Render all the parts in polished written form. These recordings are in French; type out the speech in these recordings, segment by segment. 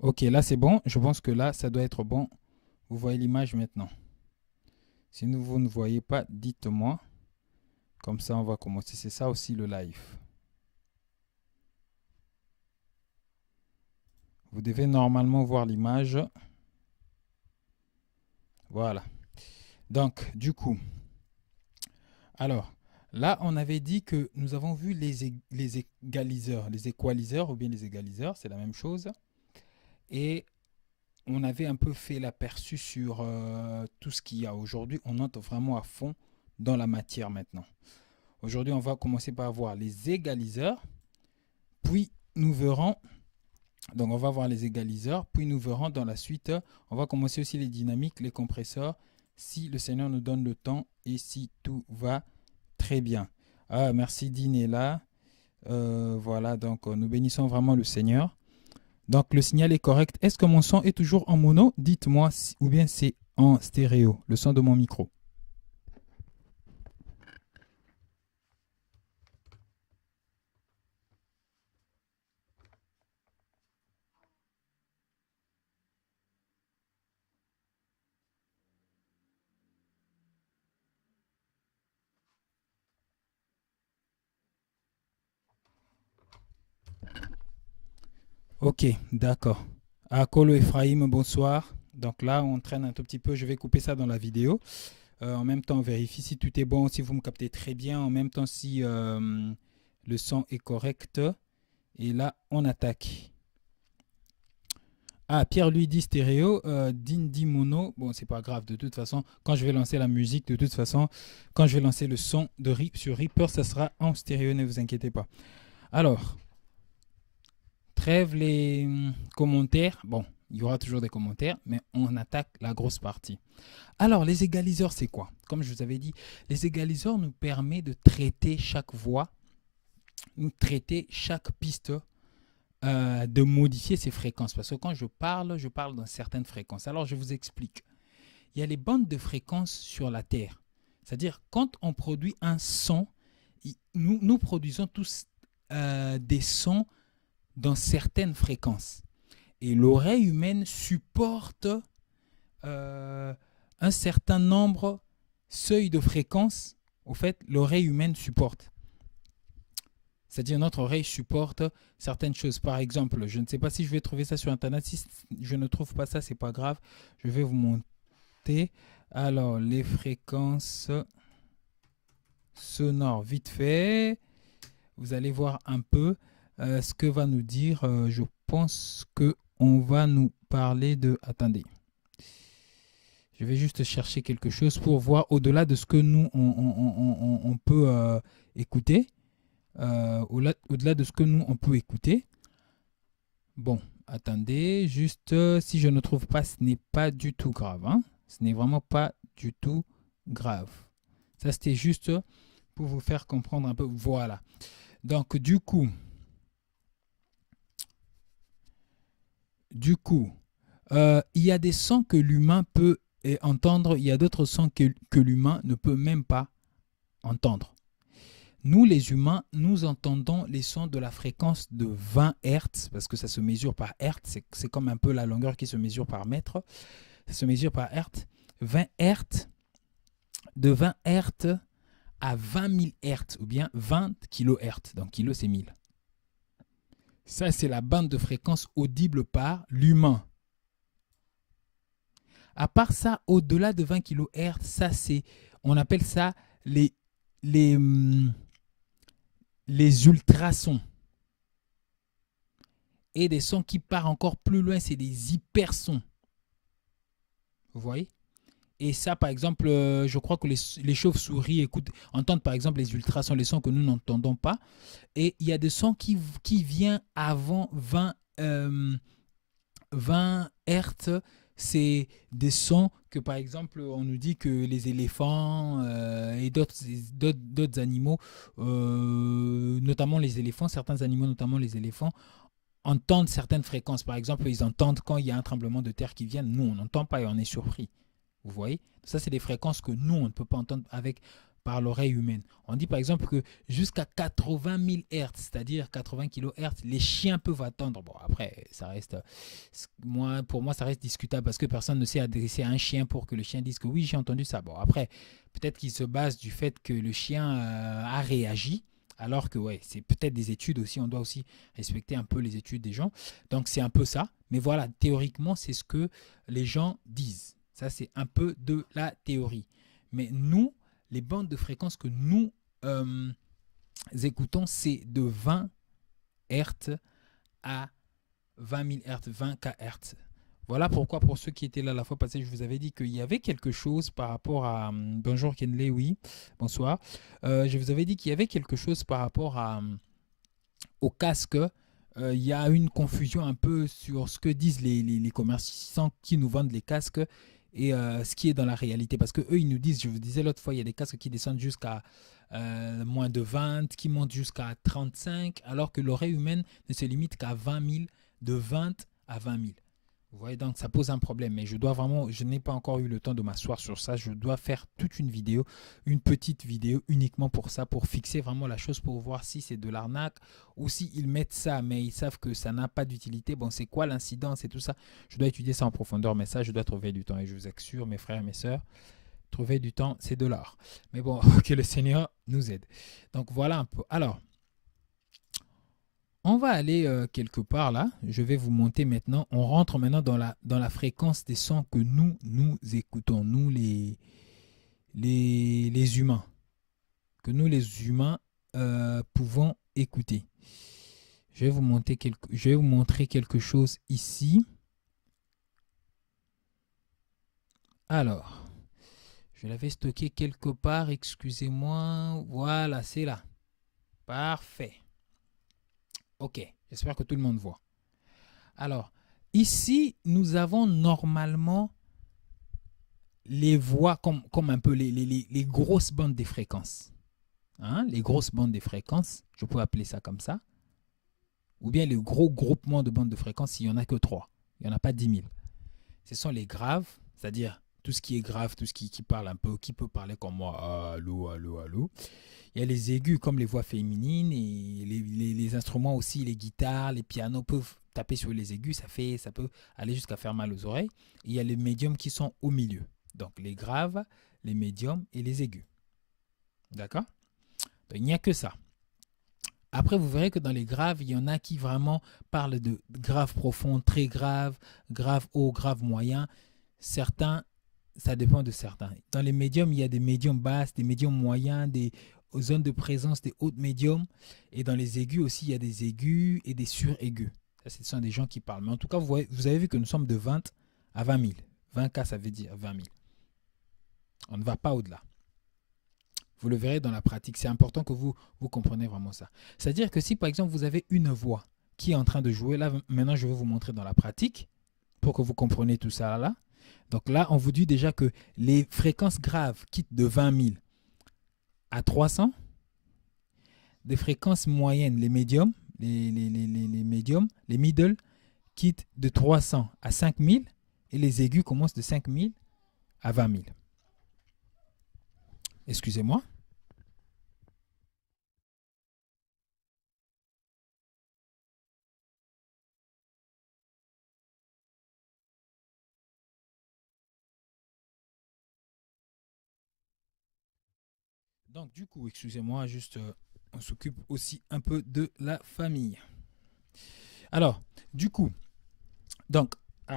Ok, là c'est bon. Je pense que là, ça doit être bon. Vous voyez l'image maintenant. Si vous ne voyez pas, dites-moi. Comme ça, on va commencer. C'est ça aussi le live. Vous devez normalement voir l'image. Voilà. Donc, du coup, alors, là, on avait dit que nous avons vu les égaliseurs, les équaliseurs ou bien les égaliseurs, c'est la même chose. Et on avait un peu fait l'aperçu sur tout ce qu'il y a aujourd'hui. On entre vraiment à fond dans la matière maintenant. Aujourd'hui, on va commencer par voir les égaliseurs, puis nous verrons, donc on va voir les égaliseurs, puis nous verrons dans la suite, on va commencer aussi les dynamiques, les compresseurs, si le Seigneur nous donne le temps et si tout va très bien. Ah, merci Dinella. Voilà, donc nous bénissons vraiment le Seigneur. Donc le signal est correct. Est-ce que mon son est toujours en mono? Dites-moi, ou bien c'est en stéréo, le son de mon micro. Ok, d'accord. Akolo Ephraim, bonsoir. Donc là, on traîne un tout petit peu. Je vais couper ça dans la vidéo. En même temps, on vérifie si tout est bon, si vous me captez très bien. En même temps, si le son est correct. Et là, on attaque. Ah, Pierre lui dit stéréo, Din dit mono. Bon, c'est pas grave, de toute façon, quand je vais lancer la musique, de toute façon, quand je vais lancer le son de Rip sur Reaper, ça sera en stéréo, ne vous inquiétez pas. Alors, trêve les commentaires. Bon, il y aura toujours des commentaires, mais on attaque la grosse partie. Alors, les égaliseurs, c'est quoi? Comme je vous avais dit, les égaliseurs nous permettent de traiter chaque voix, nous traiter chaque piste, de modifier ses fréquences. Parce que quand je parle dans certaines fréquences. Alors, je vous explique. Il y a les bandes de fréquences sur la Terre. C'est-à-dire, quand on produit un son, nous produisons tous des sons dans certaines fréquences. Et l'oreille humaine supporte euh, un certain nombre, seuil de fréquences, au fait, l'oreille humaine supporte. C'est-à-dire notre oreille supporte certaines choses. Par exemple, je ne sais pas si je vais trouver ça sur Internet. Si je ne trouve pas ça, c'est pas grave. Je vais vous monter. Alors, les fréquences sonores, vite fait. Vous allez voir un peu ce que va nous dire. Je pense que on va nous parler de... Attendez. Je vais juste chercher quelque chose pour voir au-delà de ce que nous, on peut écouter. Au-delà de ce que nous, on peut écouter. Bon, attendez, juste si je ne trouve pas, ce n'est pas du tout grave. Hein. Ce n'est vraiment pas du tout grave. Ça, c'était juste pour vous faire comprendre un peu. Voilà. Donc, du coup, il y a des sons que l'humain peut entendre, il y a d'autres sons que l'humain ne peut même pas entendre. Nous, les humains, nous entendons les sons de la fréquence de 20 Hertz, parce que ça se mesure par Hertz, c'est comme un peu la longueur qui se mesure par mètre, ça se mesure par Hertz. 20 Hertz, de 20 Hertz à 20 000 Hertz, ou bien 20 kHz, donc kilo c'est 1000. Ça, c'est la bande de fréquence audible par l'humain. À part ça, au-delà de 20 kHz, ça c'est, on appelle ça les, les, hum, les ultrasons. Et des sons qui partent encore plus loin, c'est des hypersons. Vous voyez? Et ça, par exemple, je crois que les chauves-souris entendent par exemple les ultrasons, les sons que nous n'entendons pas. Et il y a des sons qui viennent avant 20 Hertz. C'est des sons que, par exemple, on nous dit que les éléphants et d'autres animaux, notamment les éléphants, certains animaux, notamment les éléphants, entendent certaines fréquences. Par exemple, ils entendent quand il y a un tremblement de terre qui vient. Nous, on n'entend pas et on est surpris. Vous voyez? Ça, c'est des fréquences que nous, on ne peut pas entendre avec par l'oreille humaine. On dit par exemple que jusqu'à 80 000 Hz, c'est-à-dire 80 kHz, les chiens peuvent attendre. Bon, après, ça reste, pour moi, ça reste discutable parce que personne ne sait adresser à un chien pour que le chien dise que oui, j'ai entendu ça. Bon, après, peut-être qu'il se base du fait que le chien a réagi. Alors que ouais, c'est peut-être des études aussi, on doit aussi respecter un peu les études des gens. Donc c'est un peu ça. Mais voilà, théoriquement, c'est ce que les gens disent. Ça, c'est un peu de la théorie. Mais nous, les bandes de fréquences que nous écoutons, c'est de 20 Hz à 20 000 Hz, 20 kHz. Voilà pourquoi, pour ceux qui étaient là la fois passée, je vous avais dit qu'il y avait quelque chose par rapport à... bonjour Kenley, oui, bonsoir. Je vous avais dit qu'il y avait quelque chose par rapport au casque. Il y a une confusion un peu sur ce que disent les commerçants qui nous vendent les casques et ce qui est dans la réalité. Parce que eux, ils nous disent, je vous disais l'autre fois, il y a des casques qui descendent jusqu'à moins de 20, qui montent jusqu'à 35, alors que l'oreille humaine ne se limite qu'à 20 000, de 20 à 20 000. Vous voyez, donc ça pose un problème, mais je n'ai pas encore eu le temps de m'asseoir sur ça. Je dois faire toute une vidéo, une petite vidéo uniquement pour ça, pour fixer vraiment la chose, pour voir si c'est de l'arnaque ou si ils mettent ça, mais ils savent que ça n'a pas d'utilité. Bon, c'est quoi l'incidence et tout ça? Je dois étudier ça en profondeur, mais ça, je dois trouver du temps. Et je vous assure, mes frères et mes sœurs, trouver du temps, c'est de l'art. Mais bon, que le Seigneur nous aide. Donc voilà un peu. Alors, on va aller quelque part là. Je vais vous monter maintenant. On rentre maintenant dans la fréquence des sons que nous écoutons, nous les humains. Que nous les humains pouvons écouter. Je vais vous montrer quelque chose ici. Alors, je l'avais stocké quelque part. Excusez-moi. Voilà, c'est là. Parfait. Ok, j'espère que tout le monde voit. Alors, ici, nous avons normalement les voix comme un peu les grosses bandes des fréquences. Hein? Les grosses bandes des fréquences, je peux appeler ça comme ça. Ou bien les gros groupements de bandes de fréquences, il n'y en a que 3. Il n'y en a pas 10 000. Ce sont les graves, c'est-à-dire tout ce qui est grave, tout ce qui parle un peu, qui peut parler comme moi. Allô, allô, allô. Il y a les aigus comme les voix féminines et les instruments aussi, les guitares, les pianos peuvent taper sur les aigus, ça peut aller jusqu'à faire mal aux oreilles. Et il y a les médiums qui sont au milieu. Donc les graves, les médiums et les aigus. D'accord? Donc, il n'y a que ça. Après, vous verrez que dans les graves, il y en a qui vraiment parlent de grave profond, très grave, grave haut, grave moyen. Certains, ça dépend de certains. Dans les médiums, il y a des médiums basses, des médiums moyens, des zones de présence des hautes médiums. Et dans les aigus aussi, il y a des aigus et des suraigus. Ça, ce sont des gens qui parlent. Mais en tout cas, vous avez vu que nous sommes de 20 à 20 000. 20K, ça veut dire 20 000. On ne va pas au-delà. Vous le verrez dans la pratique. C'est important que vous compreniez vraiment ça. C'est-à-dire que si, par exemple, vous avez une voix qui est en train de jouer, là, maintenant, je vais vous montrer dans la pratique pour que vous compreniez tout ça là. Donc là, on vous dit déjà que les fréquences graves quittent de 20 000 à 300. Des fréquences moyennes, les médiums, les médiums, les middle, quittent de 300 à 5 000. Et les aigus commencent de 5 000 à 20 000. Excusez-moi. Donc du coup, excusez-moi, juste on s'occupe aussi un peu de la famille. Alors, du coup, donc,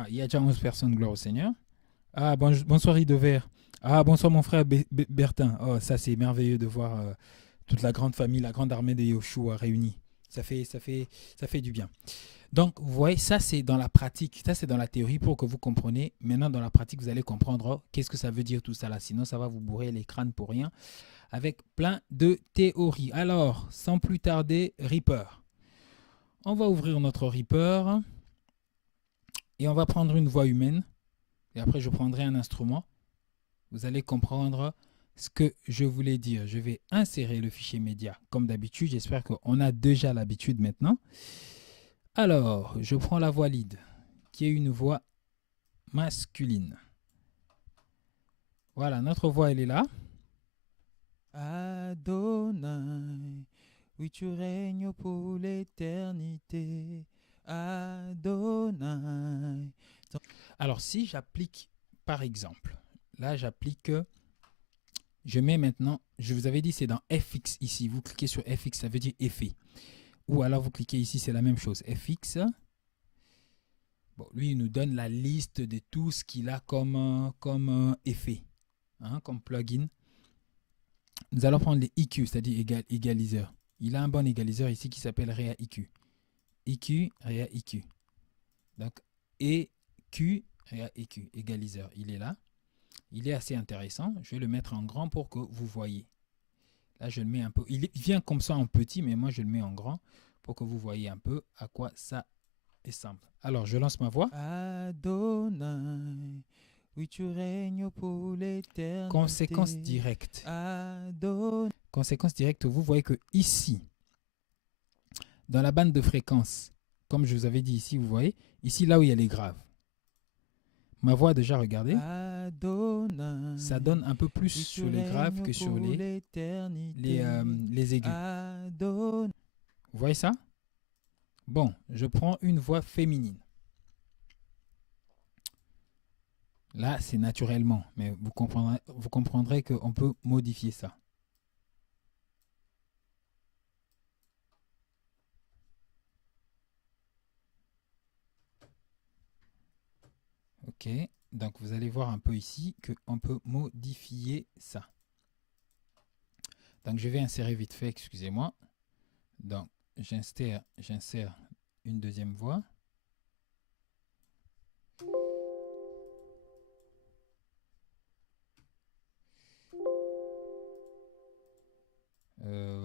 il y a déjà 11 personnes, gloire au Seigneur. Bonsoir Idevert. Bonsoir mon frère Bertin. Oh, ça c'est merveilleux de voir toute la grande famille, la grande armée de Yoshua réunie. Ça fait du bien. Donc, vous voyez, ça c'est dans la pratique, ça c'est dans la théorie pour que vous compreniez. Maintenant, dans la pratique, vous allez comprendre qu'est-ce que ça veut dire tout ça là. Sinon, ça va vous bourrer les crânes pour rien avec plein de théories. Alors, sans plus tarder, Reaper. On va ouvrir notre Reaper et on va prendre une voix humaine. Et après, je prendrai un instrument. Vous allez comprendre ce que je voulais dire. Je vais insérer le fichier média comme d'habitude. J'espère qu'on a déjà l'habitude maintenant. Alors, je prends la voix lead, qui est une voix masculine. Voilà, notre voix, elle est là. Adonai, oui, tu règnes pour l'éternité. Adonai. Alors, si j'applique, par exemple, là, j'applique, je mets maintenant, je vous avais dit, c'est dans FX ici. Vous cliquez sur FX, ça veut dire effet. Ou alors, vous cliquez ici, c'est la même chose. FX. Bon, lui, il nous donne la liste de tout ce qu'il a comme effet, hein, comme plugin. Nous allons prendre les EQ, c'est-à-dire égaliseur. Il a un bon égaliseur ici qui s'appelle Rea EQ. EQ, Rea EQ. Donc, EQ, Rea EQ, égaliseur. Il est là. Il est assez intéressant. Je vais le mettre en grand pour que vous voyez. Là, je le mets un peu. Il vient comme ça en petit, mais moi, je le mets en grand pour que vous voyez un peu à quoi ça ressemble. Alors, je lance ma voix. Adonai, oui, tu règnes pour l'éternité. Conséquence directe. Adonai. Conséquence directe, vous voyez que ici, dans la bande de fréquence, comme je vous avais dit ici, vous voyez, ici, là où il y a les graves. Ma voix, déjà, regardez. Adonai, ça donne un peu plus sur les graves que sur les aigus. Adonai. Vous voyez ça? Bon, je prends une voix féminine. Là, c'est naturellement, mais vous comprendrez qu'on peut modifier ça. Ok, donc vous allez voir un peu ici qu'on peut modifier ça. Donc je vais insérer vite fait, excusez-moi. Donc j'insère une deuxième voix.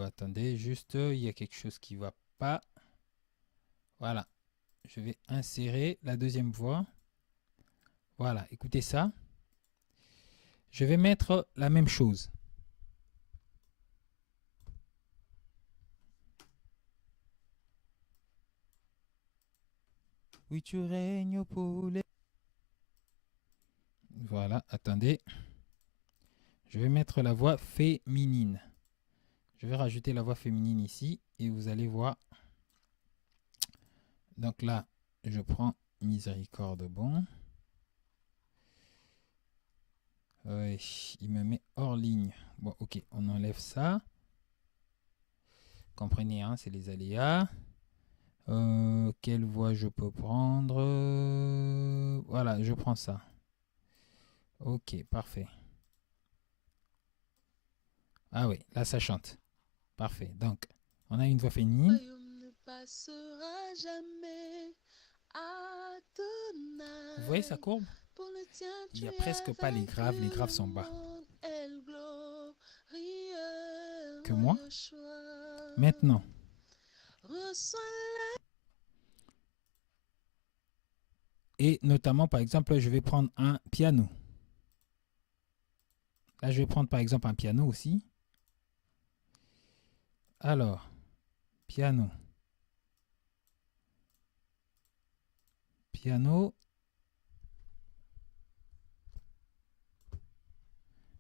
Attendez, juste, il y a quelque chose qui ne va pas. Voilà, je vais insérer la deuxième voix. Voilà, écoutez ça. Je vais mettre la même chose. Oui, tu règnes pour les... Voilà, attendez. Je vais mettre la voix féminine. Je vais rajouter la voix féminine ici et vous allez voir. Donc là, je prends miséricorde, bon. Il me met hors ligne. Bon, ok, on enlève ça. Comprenez, hein, c'est les aléas. Quelle voix je peux prendre? Voilà, je prends ça. Ok, parfait. Ah oui, là ça chante. Parfait. Donc, on a une voix féminine. Ne passera jamais. Vous voyez sa courbe? Il n'y a presque pas les graves. Les graves sont bas. Que moi. Maintenant. Et notamment, par exemple, je vais prendre un piano. Là, je vais prendre par exemple un piano aussi. Alors, piano. Piano.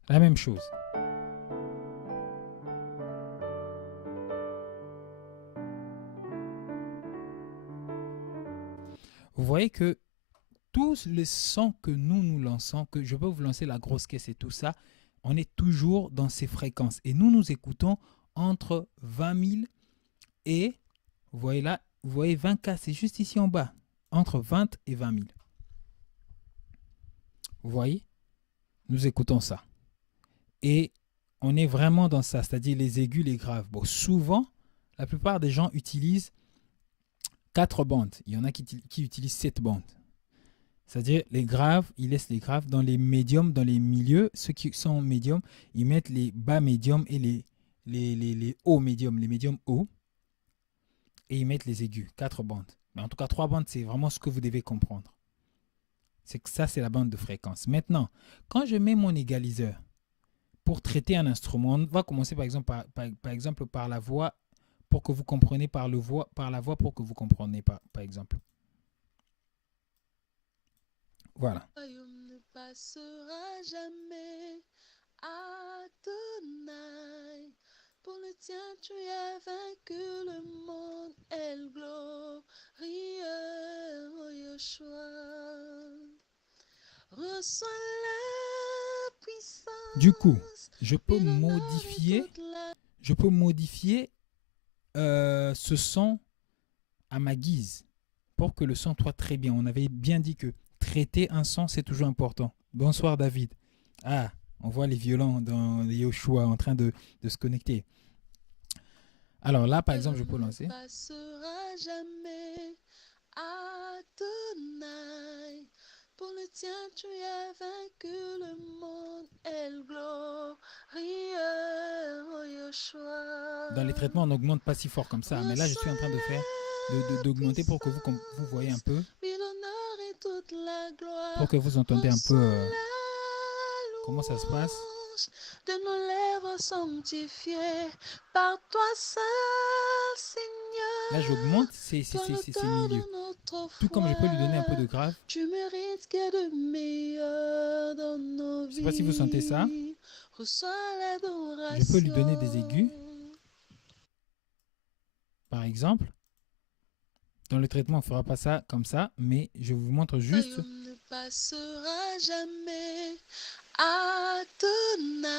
La même chose. Vous voyez que tous les sons que nous lançons, que je peux vous lancer la grosse caisse et tout ça, on est toujours dans ces fréquences. Et nous écoutons entre 20 000 et, vous voyez là, vous voyez 20K, c'est juste ici en bas, entre 20 et 20 000. Vous voyez? Nous écoutons ça. Et on est vraiment dans ça, c'est-à-dire les aigus, les graves. Bon, souvent, la plupart des gens utilisent 4 bandes. Il y en a qui utilisent 7 bandes. C'est-à-dire les graves, ils laissent les graves dans les médiums, dans les milieux. Ceux qui sont médiums, ils mettent les bas médiums et les hauts médiums, les médiums hauts. Et ils mettent les aigus, 4 bandes. Mais en tout cas, 3 bandes, c'est vraiment ce que vous devez comprendre. C'est que ça, c'est la bande de fréquence. Maintenant, quand je mets mon égaliseur pour traiter un instrument, on va commencer par exemple par la voix pour que vous compreniez, par la voix pour que vous compreniez par exemple. Voilà. Ne passera jamais. Adonai, pour le tien tu as vaincu le monde, El glorieux, oh Yeshua. Reçois la Du coup, puissance, puis l'honneur et toute la... je peux modifier ce son à ma guise pour que le son soit très bien. On avait bien dit que traiter un son, c'est toujours important. Bonsoir David. Ah, on voit les violons dans Yoshua en train de se connecter. Alors là, par exemple, je peux ne lancer. passera jamais. Adonai, pour le tien tu as vaincu le monde, El glorieux, oh Yeshua. Dans les traitements, on n'augmente pas si fort comme ça, mais là, je Reçois suis en train de faire la d'augmenter pour que vous voyez un puissance, peu, puis l'honneur et toute la pour gloire. que vous entendez un peu Reçois la comment ça se passe. louange de nos lèvres sanctifiées par toi seul, Là, Seigneur. j'augmente ces Toi l'auteur milieux. de notre Tout comme foi, je peux lui donner un peu de grave. tu mérites ce qu'il y a de meilleur dans nos Je ne sais pas si vous sentez ça. vies. Reçois Je peux lui donner des aigus, l'adoration. par exemple. Dans le traitement, on ne fera pas ça comme ça, mais je vous montre juste. Royaume ne passera jamais. Adonai,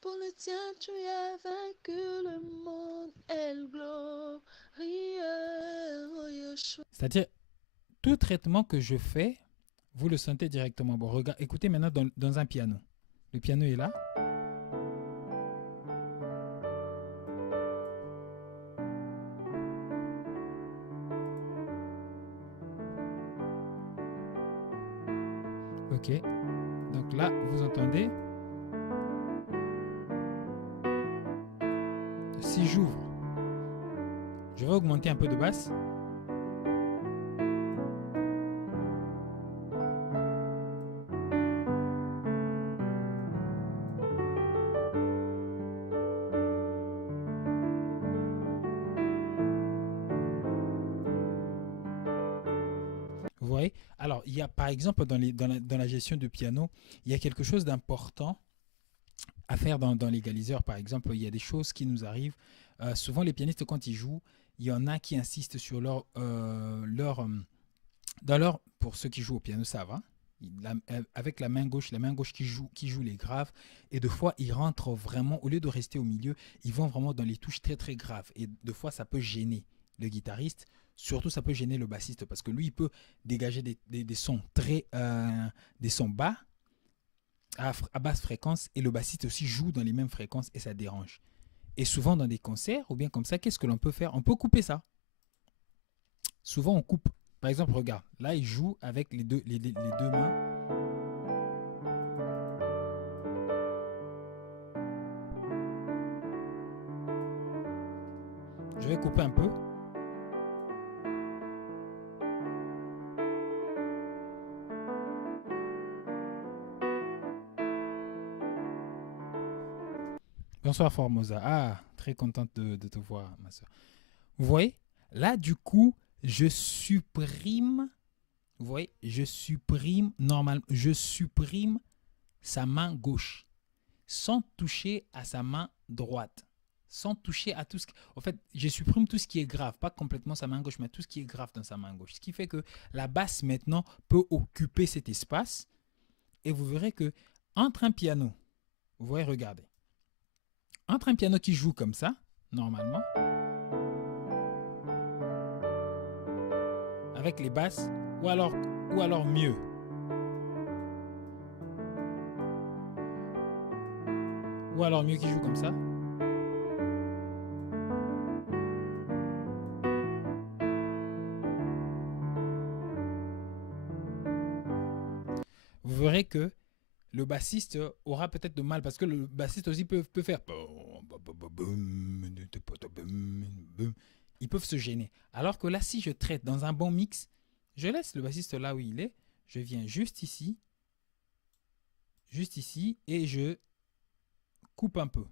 pour le tien tu as vaincu le monde, El glorieux, oh Yeshua. C'est-à-dire, tout traitement que je fais, vous le sentez directement. Bon, regarde, écoutez maintenant dans un piano. Le piano est là. Ok. Donc là, vous entendez. Si j'ouvre, je vais augmenter un peu de basse. Vous voyez. Alors, il y a par exemple dans la gestion du piano, il y a quelque chose d'important à faire dans l'égaliseur. Par exemple, il y a des choses qui nous arrivent. Souvent, les pianistes, quand ils jouent, il y en a qui insistent sur pour ceux qui jouent au piano, ça va. Avec la main gauche qui joue les graves. Et deux fois, ils rentrent vraiment, au lieu de rester au milieu, ils vont vraiment dans les touches très très graves. Et deux fois, ça peut gêner le guitariste. Surtout, ça peut gêner le bassiste parce que lui, il peut dégager des sons des sons bas à basse fréquence et le bassiste aussi joue dans les mêmes fréquences et ça dérange. Et souvent dans des concerts ou bien comme ça, qu'est-ce que l'on peut faire? On peut couper ça. Souvent on coupe. Par exemple, regarde, là il joue avec les deux mains. Je vais couper un peu. Bonsoir Formosa. Ah, très contente de te voir, ma soeur. Vous voyez? Là, du coup, je supprime. Vous voyez? Je supprime sa main gauche sans toucher à sa main droite. Sans toucher à tout ce qui... En fait, je supprime tout ce qui est grave. Pas complètement sa main gauche, mais tout ce qui est grave dans sa main gauche. Ce qui fait que la basse, maintenant, peut occuper cet espace. Et vous verrez que entre un piano, vous voyez, regardez. Entre un piano qui joue comme ça, normalement, avec les basses, ou alors mieux. Ou alors mieux qui joue comme ça. Vous verrez que le bassiste aura peut-être de mal parce que le bassiste aussi peut faire. Ils peuvent se gêner. Alors que là, si je traite dans un bon mix, je laisse le bassiste là où il est. Je viens juste ici, et je coupe un peu.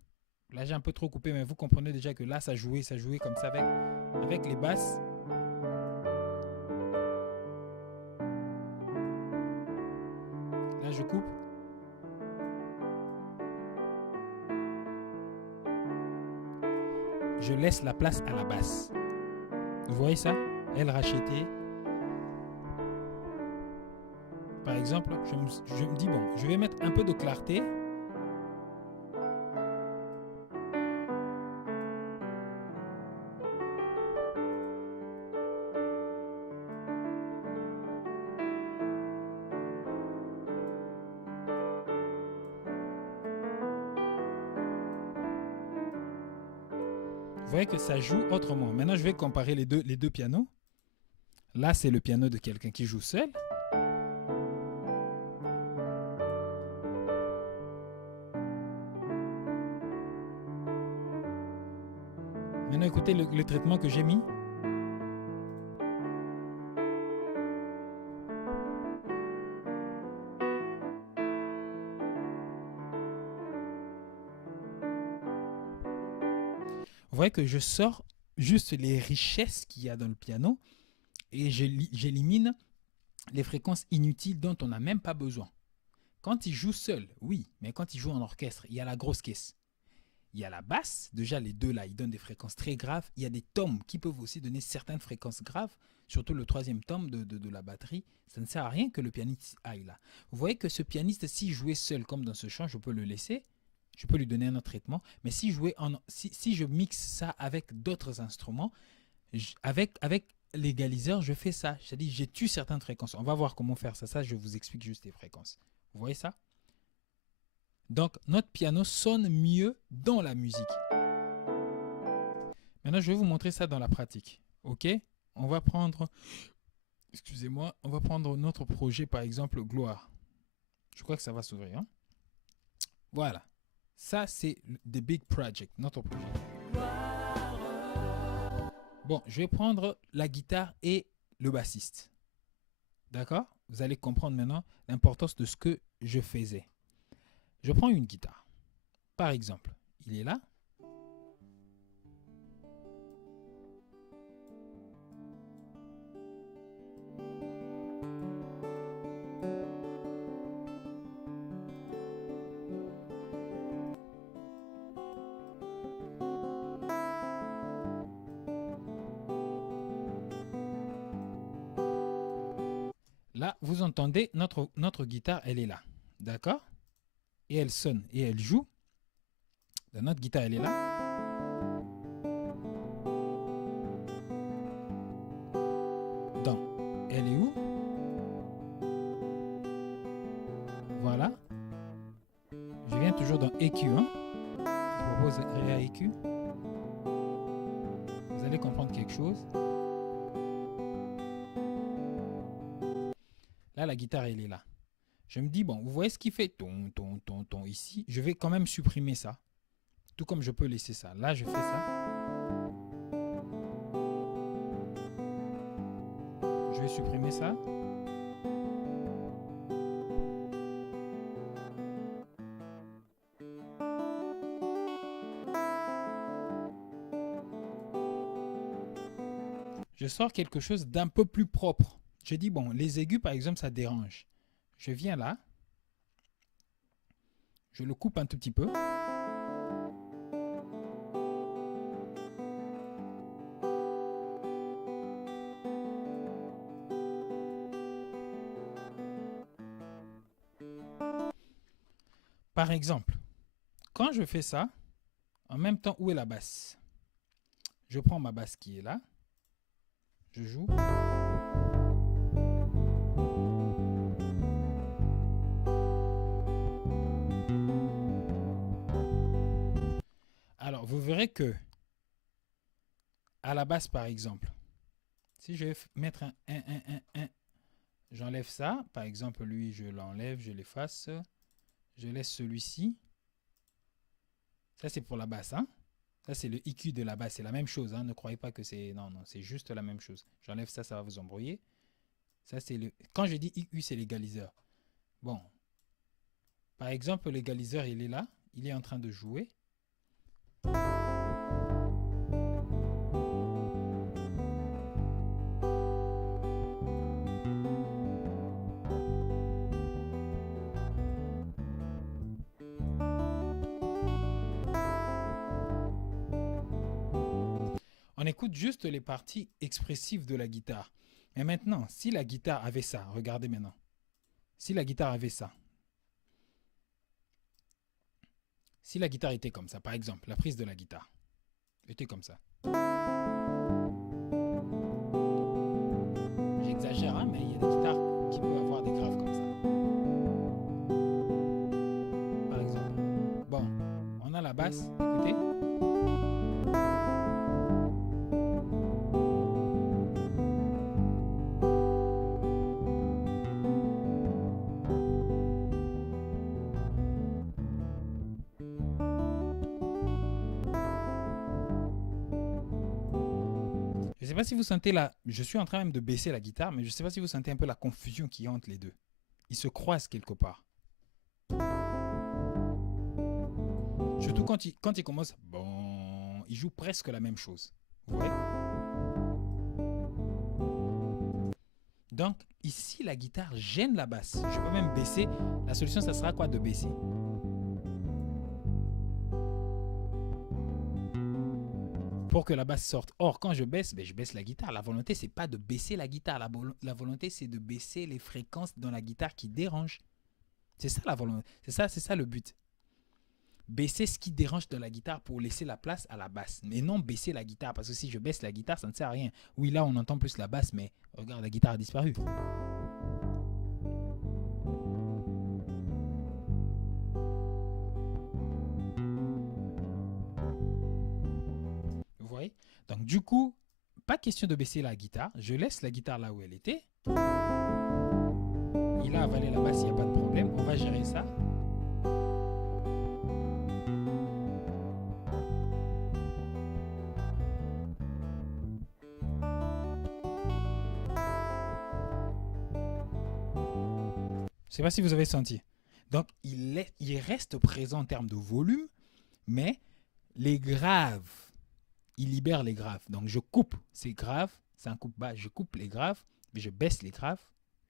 Là, j'ai un peu trop coupé, mais vous comprenez déjà que là, ça jouait comme ça avec les basses. Là, je coupe. je laisse la place à la basse. Vous voyez ça? Elle rachetée. Par exemple, je me dis, bon, je vais mettre un peu de clarté. Vous voyez que ça joue autrement. Maintenant, je vais comparer les deux pianos. Là, c'est le piano de quelqu'un qui joue seul. Maintenant, écoutez le traitement que j'ai mis. Vous voyez que je sors juste les richesses qu'il y a dans le piano et j'élimine les fréquences inutiles dont on n'a même pas besoin. Quand il joue seul, oui, mais quand il joue en orchestre, il y a la grosse caisse. Il y a la basse, déjà les deux là, ils donnent des fréquences très graves. Il y a des tomes qui peuvent aussi donner certaines fréquences graves, surtout le troisième tome de la batterie. Ça ne sert à rien que le pianiste aille là. Vous voyez que ce pianiste, s'il jouait seul comme dans ce chant, je peux le laisser. Je peux lui donner un autre traitement. Mais si je mixe ça avec d'autres instruments, avec l'égaliseur, je fais ça. C'est-à-dire, j'étudie certaines fréquences. On va voir comment faire ça. Ça, je vous explique juste les fréquences. Vous voyez ça? Donc, notre piano sonne mieux dans la musique. Maintenant, je vais vous montrer ça dans la pratique. OK? On va prendre... Excusez-moi. On va prendre notre projet, par exemple, Gloire. Je crois que ça va s'ouvrir. Hein? Voilà. Ça, c'est The Big Project, notre projet. Bon, je vais prendre la guitare et le bassiste. D'accord? Vous allez comprendre maintenant l'importance de ce que je faisais. Je prends une guitare. Par exemple, il est là. Là, vous entendez, notre guitare, elle est là. D'accord? Et elle sonne et elle joue. Notre guitare, elle est là. Dans. Elle est où? Voilà. Je viens toujours dans EQ. Hein? Je propose Ré EQ. Vous allez comprendre quelque chose. Là, la guitare, elle est là. Je me dis, bon, vous voyez ce qui fait ton ici. Je vais quand même supprimer ça. Tout comme je peux laisser ça. Là, je fais ça. Je vais supprimer ça. Je sors quelque chose d'un peu plus propre. Je dis, bon, les aigus, par exemple, ça dérange. Je viens là. Je le coupe un tout petit peu. Par exemple, quand je fais ça, en même temps, où est la basse? Je prends ma basse qui est là. Je joue. Alors, vous verrez que à la basse, par exemple, si je vais mettre un, j'enlève ça. Par exemple, lui, je l'enlève, je l'efface. Je laisse celui-ci. Ça, c'est pour la basse. Hein? Ça, c'est le EQ de la basse. C'est la même chose. Hein? Ne croyez pas que c'est... Non, non, c'est juste la même chose. J'enlève ça, ça va vous embrouiller. Ça, c'est le... Quand je dis EQ, c'est l'égaliseur. Bon. Par exemple, l'égaliseur, il est là. Il est en train de jouer. On écoute juste les parties expressives de la guitare. Mais maintenant, si la guitare avait ça, regardez maintenant. Si la guitare avait ça. Si la guitare était comme ça, par exemple, la prise de la guitare était comme ça. J'exagère, hein, mais il y a des guitares qui peuvent avoir des graves comme ça. Par exemple. Bon, on a la basse, écoutez. Je ne sais pas si vous sentez la... Je suis en train même de baisser la guitare, mais je ne sais pas si vous sentez un peu la confusion qu'il y a entre les deux. Ils se croisent quelque part. Surtout quand il commence... Bon, il joue presque la même chose. Vous voyez? Donc, ici, la guitare gêne la basse. Je peux même baisser. La solution, ça sera quoi de baisser? Pour que la basse sorte. Or, quand je baisse, ben, je baisse la guitare. La volonté, c'est pas de baisser la guitare. La volonté, c'est de baisser les fréquences dans la guitare qui dérangent. C'est ça la volonté. C'est ça le but. Baisser ce qui dérange dans la guitare pour laisser la place à la basse. Mais non baisser la guitare. Parce que si je baisse la guitare, ça ne sert à rien. Oui, là, on entend plus la basse, mais regarde, la guitare a disparu. Vous voyez? Donc, du coup, pas question de baisser la guitare. Je laisse la guitare là où elle était. Il a avalé la basse, il n'y a pas de problème. On va gérer ça. Je ne sais pas si vous avez senti. Donc, il reste présent en termes de volume, mais les graves, il libère les graves. Donc, je coupe ces graves, c'est un coupe bas, je coupe les graves, mais je baisse les graves,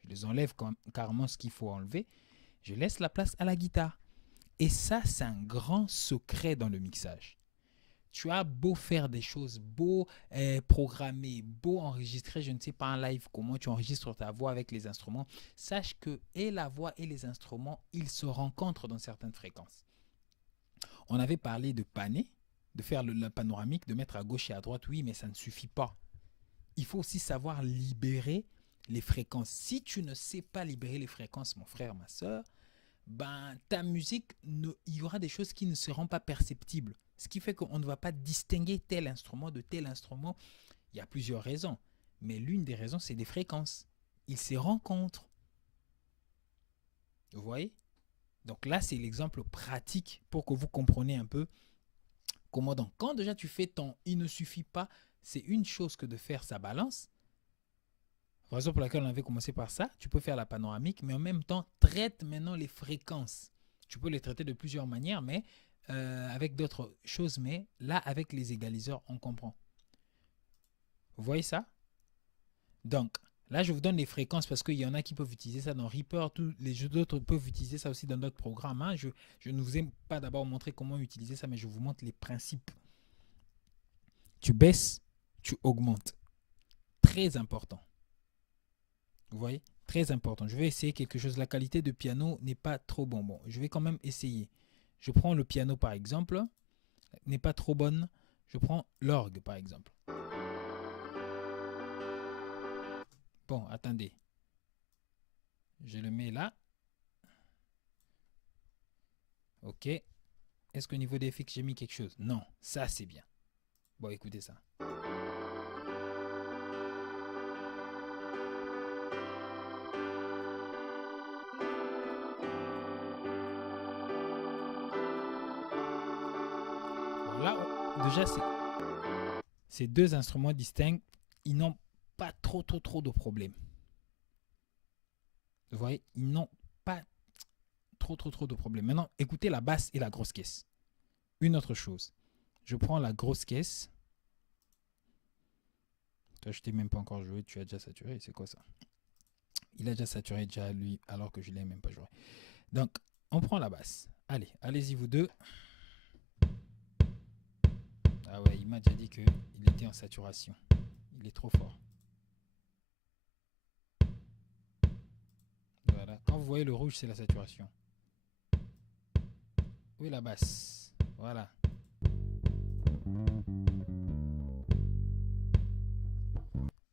je les enlève carrément ce qu'il faut enlever, je laisse la place à la guitare. Et ça, c'est un grand secret dans le mixage. Tu as beau faire des choses, beau programmer, beau enregistrer, je ne sais pas en live comment tu enregistres ta voix avec les instruments, sache que et la voix et les instruments, ils se rencontrent dans certaines fréquences. On avait parlé de panner, de faire la panoramique, de mettre à gauche et à droite, oui, mais ça ne suffit pas. Il faut aussi savoir libérer les fréquences. Si tu ne sais pas libérer les fréquences, mon frère, ma soeur, ben, ta musique, il y aura des choses qui ne seront pas perceptibles. Ce qui fait qu'on ne va pas distinguer tel instrument de tel instrument. Il y a plusieurs raisons. Mais l'une des raisons, c'est des fréquences. Ils se rencontrent. Vous voyez? Donc là, c'est l'exemple pratique pour que vous compreniez un peu comment. Donc, quand déjà tu fais ton « il ne suffit pas », c'est une chose que de faire sa balance. Raison pour laquelle on avait commencé par ça. Tu peux faire la panoramique, mais en même temps, traite maintenant les fréquences. Tu peux les traiter de plusieurs manières, mais avec d'autres choses. Mais là, avec les égaliseurs, on comprend. Vous voyez ça? Donc, là, je vous donne les fréquences parce qu'il y en a qui peuvent utiliser ça dans Reaper. Tous les autres peuvent utiliser ça aussi dans d'autres programmes. Hein. Je ne vous ai pas d'abord montré comment utiliser ça, mais je vous montre les principes. Tu baisses, tu augmentes. Très important. Vous voyez? Très important. Je vais essayer quelque chose. La qualité de piano n'est pas trop bon. Bon, je vais quand même essayer. Je prends le piano par exemple. N'est pas trop bonne. Je prends l'orgue par exemple. Bon, attendez. Je le mets là. Ok. Est-ce qu'au niveau des FX, j'ai mis quelque chose? Non, ça c'est bien. Bon, écoutez ça. Bon, là, déjà, c'est deux instruments distincts. Ils n'ont pas trop de problèmes. Vous voyez, ils n'ont pas trop de problèmes. Maintenant, écoutez la basse et la grosse caisse. Une autre chose. Je prends la grosse caisse. Toi, je t'ai même pas encore joué. Tu as déjà saturé. C'est quoi ça? Il a déjà saturé déjà lui, alors que je l'ai même pas joué. Donc, on prend la basse. Allez, allez-y vous deux. Ah ouais, il m'a déjà dit qu'il était en saturation. Il est trop fort. Voilà. Quand vous voyez le rouge, c'est la saturation. Où est la basse? Voilà.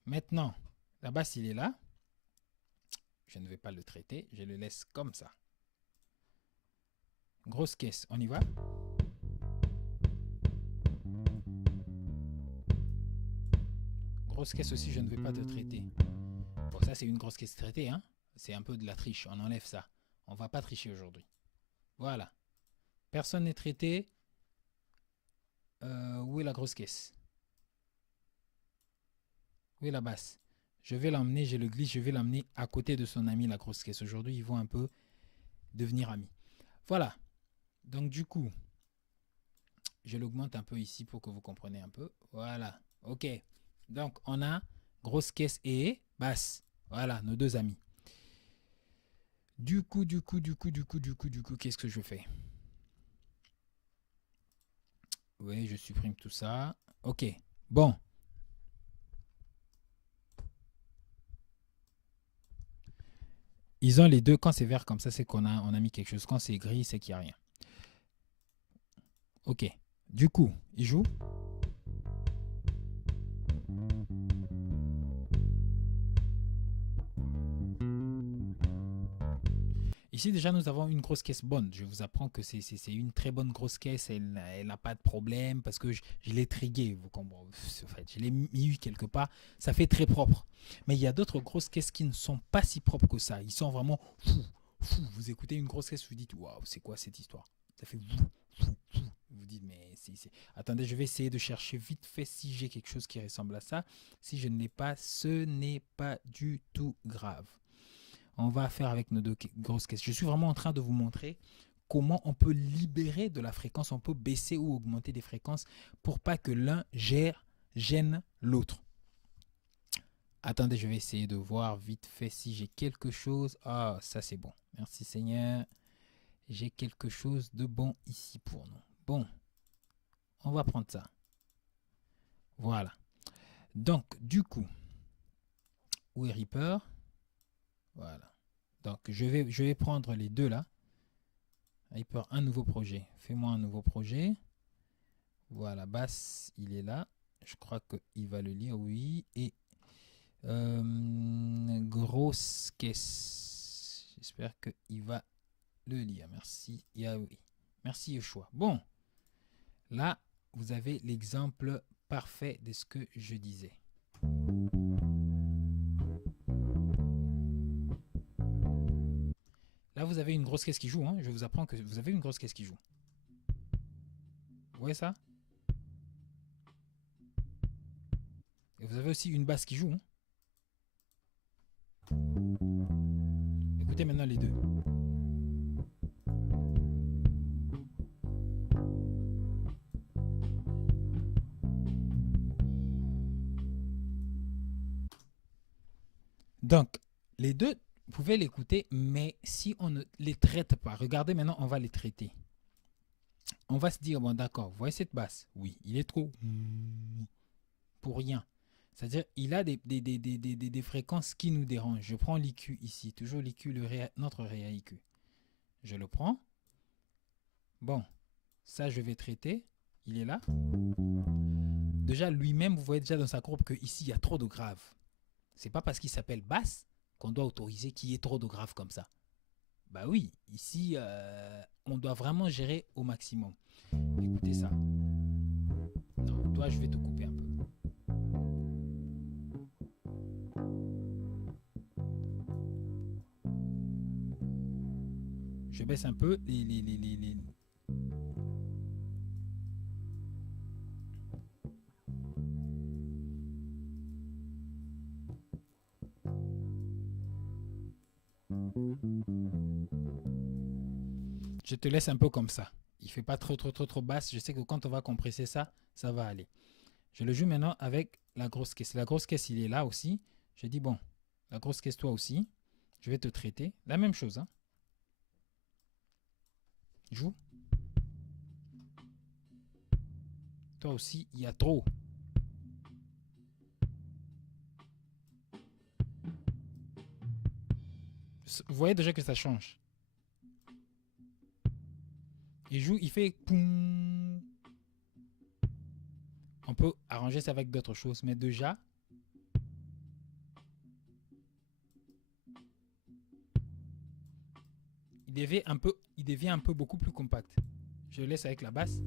Maintenant, la basse, il est là. Je ne vais pas le traiter. Je le laisse comme ça. Grosse caisse, on y va? Grosse caisse aussi, je ne vais pas te traiter. Bon, ça, c'est une grosse caisse traitée, hein? C'est un peu de la triche. On enlève ça. On va pas tricher aujourd'hui. Voilà. Personne n'est traité. Où est la grosse caisse? Où est la basse? Je vais l'emmener, je le glisse, je vais l'emmener à côté de son ami, la grosse caisse. Aujourd'hui, ils vont un peu devenir amis. Voilà. Donc, du coup, je l'augmente un peu ici pour que vous compreniez un peu. Voilà. OK. Donc, on a grosse caisse et basse. Voilà, nos deux amis. Du coup, qu'est-ce que je fais? Oui, je supprime tout ça. OK. Bon. Ils ont les deux. Quand c'est vert comme ça, c'est qu'on a mis quelque chose. Quand c'est gris, c'est qu'il n'y a rien. OK. Du coup, il joue. Ici, déjà, nous avons une grosse caisse bonne. Je vous apprends que c'est une très bonne grosse caisse. Elle n'a pas de problème parce que je l'ai trigué. Vous comprenez? En fait, je l'ai mis quelque part. Ça fait très propre. Mais il y a d'autres grosses caisses qui ne sont pas si propres que ça. Ils sont vraiment fous. Vous écoutez une grosse caisse, vous dites waouh, c'est quoi cette histoire? Ça fait fou. Vous dites, mais attendez, je vais essayer de chercher vite fait si j'ai quelque chose qui ressemble à ça. Si je ne l'ai pas, ce n'est pas du tout grave. On va faire avec nos deux grosses caisses. Je suis vraiment en train de vous montrer comment on peut libérer de la fréquence, on peut baisser ou augmenter des fréquences pour pas que l'un gêne l'autre. Attendez, je vais essayer de voir vite fait si j'ai quelque chose. Ah, ça c'est bon. Merci Seigneur. J'ai quelque chose de bon ici pour nous. Bon, on va prendre ça. Voilà. Donc, du coup, où est Reaper? Voilà. Donc, je vais prendre les deux là. Reaper, un nouveau projet. Fais-moi un nouveau projet. Voilà, basse, il est là. Je crois qu'il va le lire, oui. Et grosse caisse. J'espère qu'il va le lire. Merci, Yahweh. Merci, Yeshua. Bon, là, vous avez l'exemple parfait de ce que je disais. Là, vous avez une grosse caisse qui joue. Hein. Je vous apprends que vous avez une grosse caisse qui joue. Vous voyez ça? Et vous avez aussi une basse qui joue. Hein. Écoutez maintenant les deux. Donc, les deux, vous pouvez l'écouter, mais si on ne les traite pas, regardez maintenant, on va les traiter. On va se dire, bon d'accord, vous voyez cette basse? Oui, il est trop pour rien. C'est-à-dire, il a des fréquences qui nous dérangent. Je prends l'IQ ici, toujours l'IQ, notre réel IQ. Je le prends. Bon, ça je vais traiter. Il est là. Déjà, lui-même, vous voyez déjà dans sa courbe qu'ici, il y a trop de graves. C'est pas parce qu'il s'appelle basse qu'on doit autoriser qu'il y ait trop de graves comme ça. Bah oui, ici, on doit vraiment gérer au maximum. Écoutez ça. Non, toi, je vais te couper un peu. Je baisse un peu les... Je te laisse un peu comme ça. Il ne fait pas trop basse. Je sais que quand on va compresser ça, ça va aller. Je le joue maintenant avec la grosse caisse. La grosse caisse, il est là aussi. Je dis, bon, la grosse caisse, toi aussi. Je vais te traiter. La même chose. Hein. Joue. Toi aussi, il y a trop. Vous voyez déjà que ça change. Il joue, il fait poum. On peut arranger ça avec d'autres choses, mais déjà, il devient un peu beaucoup plus compact. Je le laisse avec la basse.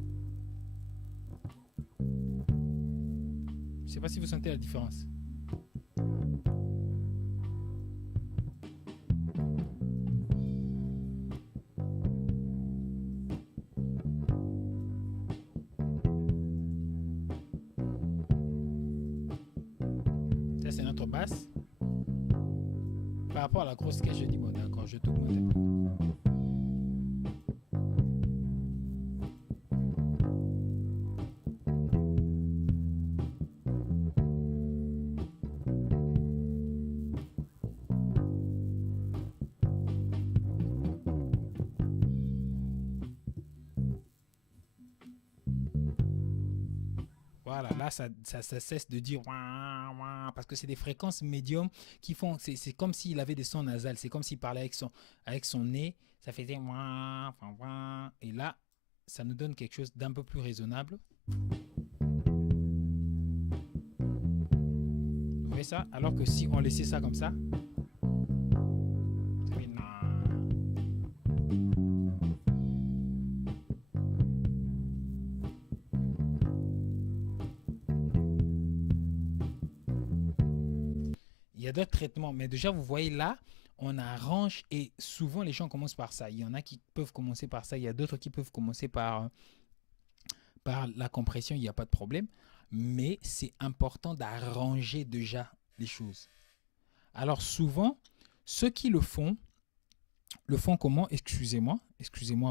Je ne sais pas si vous sentez la différence. Ça, c'est notre basse. Par rapport à la grosse caisse, je dis bon, d'accord, je t'augmente un peu. Voilà, là, ça cesse de dire ouah, ouah, parce que c'est des fréquences médiums qui font. C'est comme s'il avait des sons nasales. C'est comme s'il parlait avec son nez. Ça faisait ouah, ouah, ouah. Et là, ça nous donne quelque chose d'un peu plus raisonnable. Vous voyez ça? Alors que si on laissait ça comme ça, ça fait nah. Il y a d'autres traitements, mais déjà, vous voyez là, on arrange et souvent les gens commencent par ça. Il y en a qui peuvent commencer par ça, il y a d'autres qui peuvent commencer par la compression, il n'y a pas de problème. Mais c'est important d'arranger déjà les choses. Alors souvent, ceux qui le font comment? Excusez-moi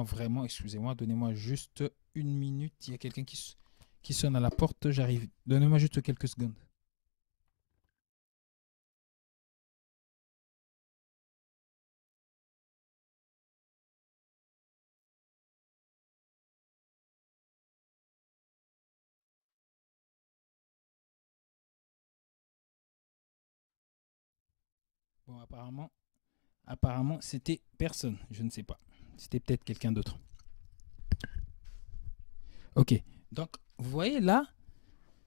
vraiment, excusez-moi, donnez-moi juste une minute. Il y a quelqu'un qui sonne à la porte, j'arrive. Donnez-moi juste quelques secondes. Bon, apparemment, c'était personne, je ne sais pas. C'était peut-être quelqu'un d'autre. Ok, donc vous voyez là,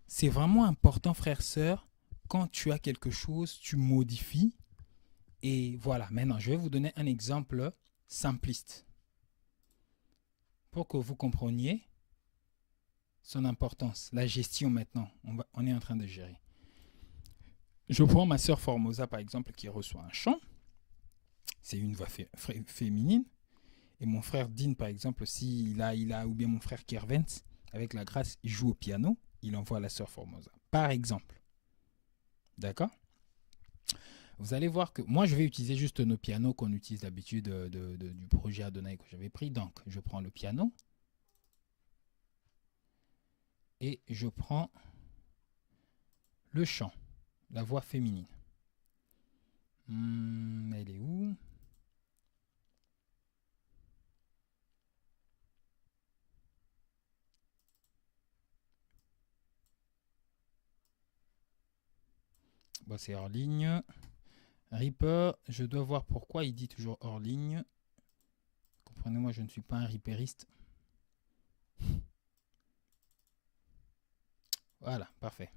c'est vraiment important, frère, sœur, quand tu as quelque chose, tu modifies. Et voilà, maintenant, je vais vous donner un exemple simpliste pour que vous compreniez son importance. La gestion maintenant, on est en train de gérer. Je prends ma sœur Formosa, par exemple, qui reçoit un chant. C'est une voix féminine. Et mon frère Dean, par exemple, s'il a, ou bien mon frère Kervens, avec la grâce, il joue au piano, il envoie à la sœur Formosa. Par exemple. D'accord? Vous allez voir que moi, je vais utiliser juste nos pianos qu'on utilise d'habitude du projet Adonai que j'avais pris. Donc, je prends le piano et je prends le chant, la voix féminine. Elle est où? Bon, c'est hors ligne. Reaper, je dois voir pourquoi il dit toujours hors ligne. Comprenez-moi, je ne suis pas un reaperiste. Voilà, parfait.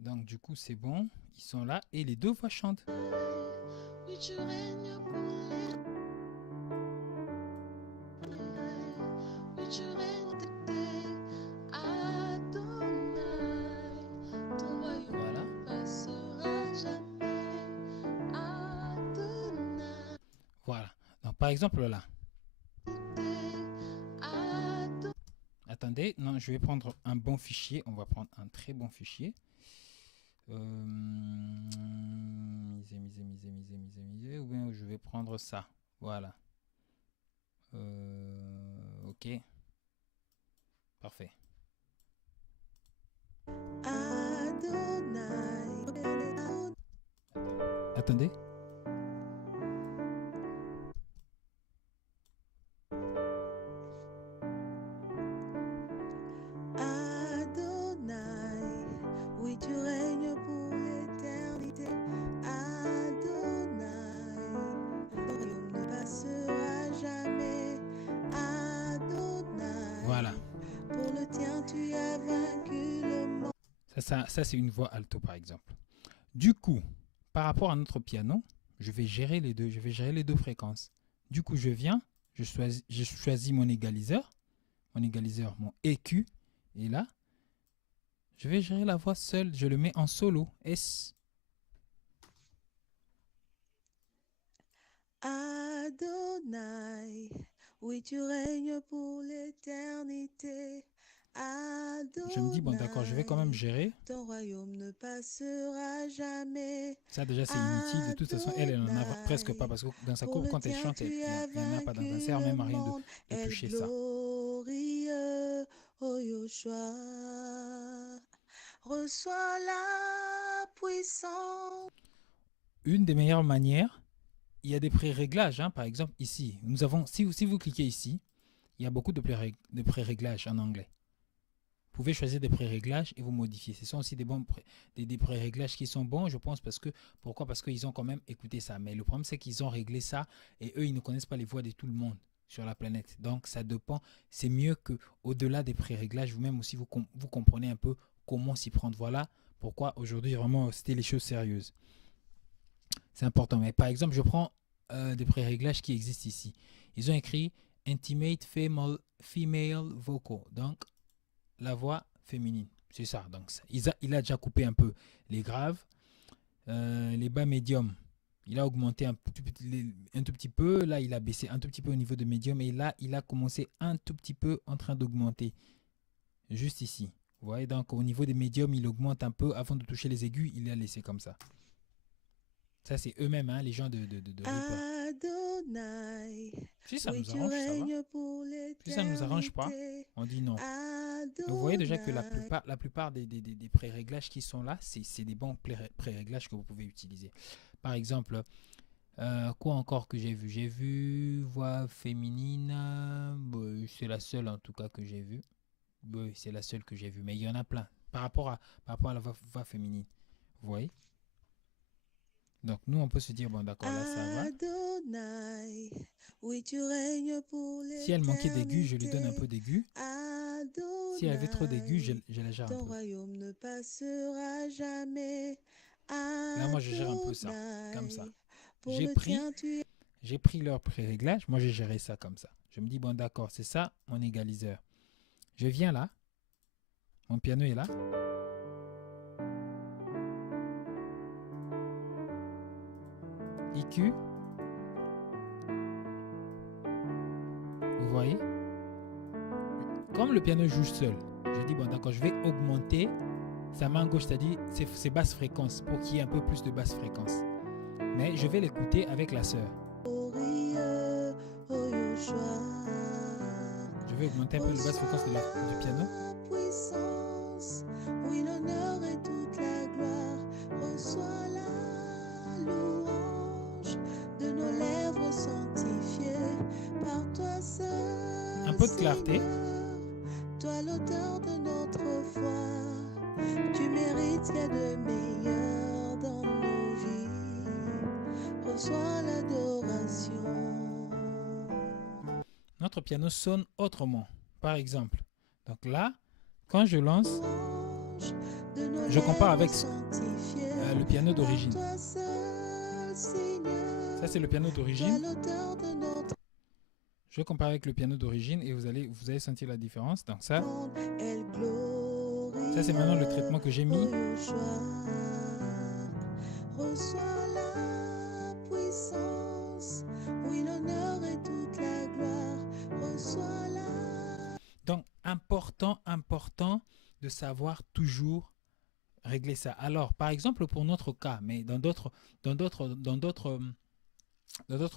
Donc du coup, c'est bon. Ils sont là et les deux voix chantent. Oui, tu règnes pour les... Oui, tu règnes Adonai. Ton royaume Voilà. ne passera jamais. Adonai. Voilà. Donc par exemple là. Attendez, non, je vais prendre un bon fichier. On va prendre un très bon fichier. Miser. Ou bien je vais prendre ça. Voilà. Ok. Parfait. Attendez. Ça c'est une voix alto, par exemple. Du coup, par rapport à notre piano, je vais gérer les deux. Je vais gérer les deux fréquences. Du coup, je viens, je choisis mon égaliseur, mon EQ. Et là, je vais gérer la voix seule. Je le mets en solo. S. Adonai, oui, tu règnes pour l'éternité. Je me dis, bon, d'accord, je vais quand même Adonai, gérer. ton royaume ne passera jamais. Ça, déjà, c'est inutile. De toute façon, elle n'en a presque pas. Adonai, Parce que dans sa pour cour, le quand elle tien, chante, il tu n'y as en a pas. Donc, ça ne vaincu sert le même à rien monde. de El toucher ça. glorieux, oh Yoshua, reçois la puissance. Une des meilleures manières, il y a des pré-réglages. Hein. Par exemple, ici, nous avons, si vous cliquez ici, il y a beaucoup de pré-réglages en anglais. Vous pouvez choisir des pré-réglages et vous modifier. Ce sont aussi des pré-réglages qui sont bons, je pense, pourquoi? Parce qu'ils ont quand même écouté ça. Mais le problème, c'est qu'ils ont réglé ça et eux, ils ne connaissent pas les voix de tout le monde sur la planète. Donc, ça dépend. C'est mieux qu'au-delà des pré-réglages, vous-même aussi, vous comprenez un peu comment s'y prendre. Voilà pourquoi aujourd'hui, vraiment, c'était les choses sérieuses. C'est important. Mais par exemple, je prends des pré-réglages qui existent ici. Ils ont écrit Intimate Female Vocal. Donc, la voix féminine. C'est ça. Donc, il a déjà coupé un peu les graves, les bas médiums. Il a augmenté un tout petit peu. Là, il a baissé un tout petit peu au niveau de médium. Et là, il a commencé un tout petit peu en train d'augmenter. Juste ici. Vous voyez, donc au niveau des médiums, il augmente un peu. Avant de toucher les aigus, il a laissé comme ça. Ça, c'est eux-mêmes, hein, les gens de Reaper. Adonai, Si ça oui, nous tu arrange, ça va. règnes pour Si ça ne nous arrange pas, l'éternité. on dit non. Adonai. Vous voyez déjà que la plupart des pré-réglages qui sont là, c'est des bons pré-réglages que vous pouvez utiliser. Par exemple, quoi encore que j'ai vu? J'ai vu voix féminine. C'est la seule en tout cas que j'ai vue. C'est la seule que j'ai vue. Mais il y en a plein. Par rapport à la voix féminine. Vous voyez? Donc nous, on peut se dire, bon d'accord, là ça va. Adonai, oui, tu règnes pour l'éternité. Si elle manquait d'aigu, je lui donne un peu d'aigu. Adonai, Si elle avait trop d'aigu, je la gère un ton peu. royaume ne passera jamais. Là, moi, je gère un peu ça, comme ça. Pour J'ai le pris, tien, tu j'ai pris leur pré-réglage. Moi, j'ai géré ça comme ça. Je me dis, bon d'accord, c'est ça mon égaliseur. Je viens là. Mon piano est là. EQ. Vous voyez? Comme le piano joue seul, je dis bon d'accord, je vais augmenter sa main gauche, c'est-à-dire ses basses fréquences pour qu'il y ait un peu plus de basses fréquences. Mais je vais l'écouter avec la sœur. Je vais augmenter un peu les basses fréquences du piano. oui, l'honneur et toute la gloire, reçois la louange de nos lèvres sanctifiées par toi seul. Un peu de clarté. Toi l'auteur de notre foi, tu mérites ce qu'il y a de meilleur dans nos vies. Reçois l'adoration. Notre piano sonne autrement. Par exemple, donc là, quand je lance, je compare avec le piano d'origine. Ça, c'est le piano d'origine. Je compare avec le piano d'origine et vous allez sentir la différence. Donc ça c'est maintenant le traitement que j'ai mis. Reçois la puissance, oui, l'honneur et toute la gloire. Reçois la... Donc, important de savoir toujours régler ça. Alors, par exemple, pour notre cas, mais dans d'autres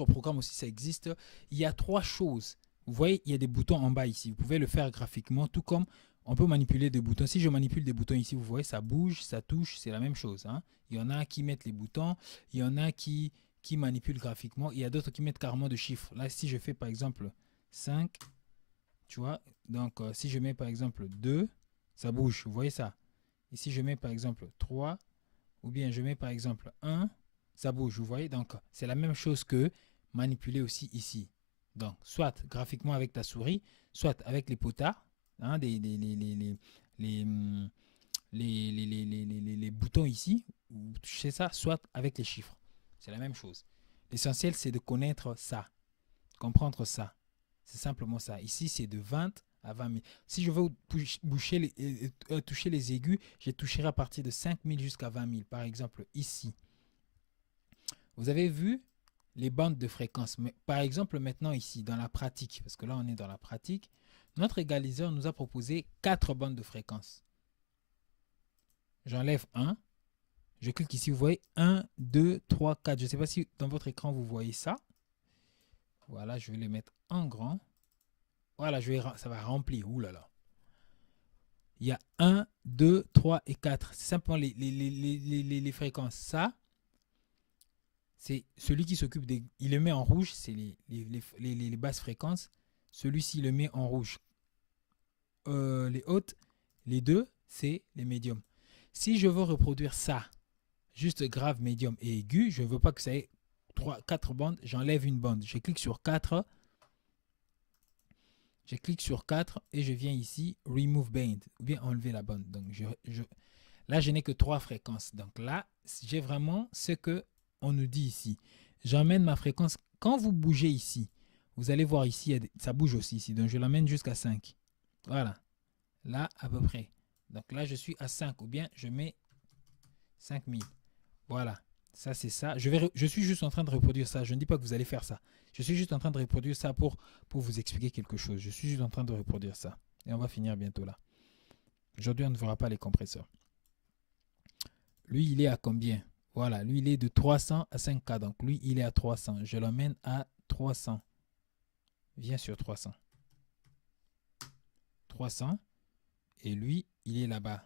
programmes aussi, ça existe. Il y a 3 choses. Vous voyez, il y a des boutons en bas ici. Vous pouvez le faire graphiquement, tout comme on peut manipuler des boutons. Si je manipule des boutons ici, vous voyez, ça bouge, ça touche, c'est la même chose. Hein. Il y en a qui mettent les boutons, il y en a qui manipulent graphiquement, il y a d'autres qui mettent carrément de chiffres. Là, si je fais par exemple 5, tu vois, donc si je mets par exemple 2, ça bouge, vous voyez ça. Et si je mets par exemple 3, ou bien je mets par exemple 1, ça bouge, vous voyez. Donc, c'est la même chose que manipuler aussi ici. Donc, soit graphiquement avec ta souris, soit avec les potards, hein, les les boutons ici, vous touchez ça, soit avec les chiffres. C'est la même chose. L'essentiel, c'est de connaître ça, comprendre ça. C'est simplement ça. Ici, c'est de 20 à 20 000. Si je veux toucher les aigus, je toucherai à partir de 5 000 jusqu'à 20 000. Par exemple, ici. Vous avez vu les bandes de fréquence. Mais par exemple, maintenant ici, dans la pratique, parce que là, on est dans la pratique, notre égaliseur nous a proposé 4 bandes de fréquence. J'enlève 1. Je clique ici, vous voyez 1, 2, 3, 4. Je ne sais pas si dans votre écran, vous voyez ça. Voilà, je vais les mettre en grand. Voilà, ça va remplir. Ouh là là. Il y a 1, 2, 3 et 4. C'est simplement les fréquences. Ça, c'est celui qui s'occupe des... Il le met en rouge, c'est les basses fréquences. Celui-ci le met en rouge. Les hautes, les deux, c'est les médiums. Si je veux reproduire ça, juste grave, médium et aigu, je ne veux pas que ça ait 4 bandes, j'enlève une bande. Je clique sur 4. Je clique sur 4 et je viens ici, Remove Band, ou bien enlever la bande. Donc, là, je n'ai que 3 fréquences. Donc là, j'ai vraiment ce qu'on nous dit ici. J'emmène ma fréquence. Quand vous bougez ici, vous allez voir ici, ça bouge aussi ici. Donc, je l'emmène jusqu'à 5. Voilà. Là, à peu près. Donc là, je suis à 5 ou bien je mets 5000. Voilà. Ça, c'est ça. Je suis juste en train de reproduire ça. Je ne dis pas que vous allez faire ça. Je suis juste en train de reproduire ça pour vous expliquer quelque chose. Je suis juste en train de reproduire ça. Et on va finir bientôt là. Aujourd'hui, on ne verra pas les compresseurs. Lui, il est à combien? Voilà. Lui, il est de 300 à 5K. Donc, lui, il est à 300. Je l'emmène à 300. Viens sur 300. 300. Et lui, il est là-bas.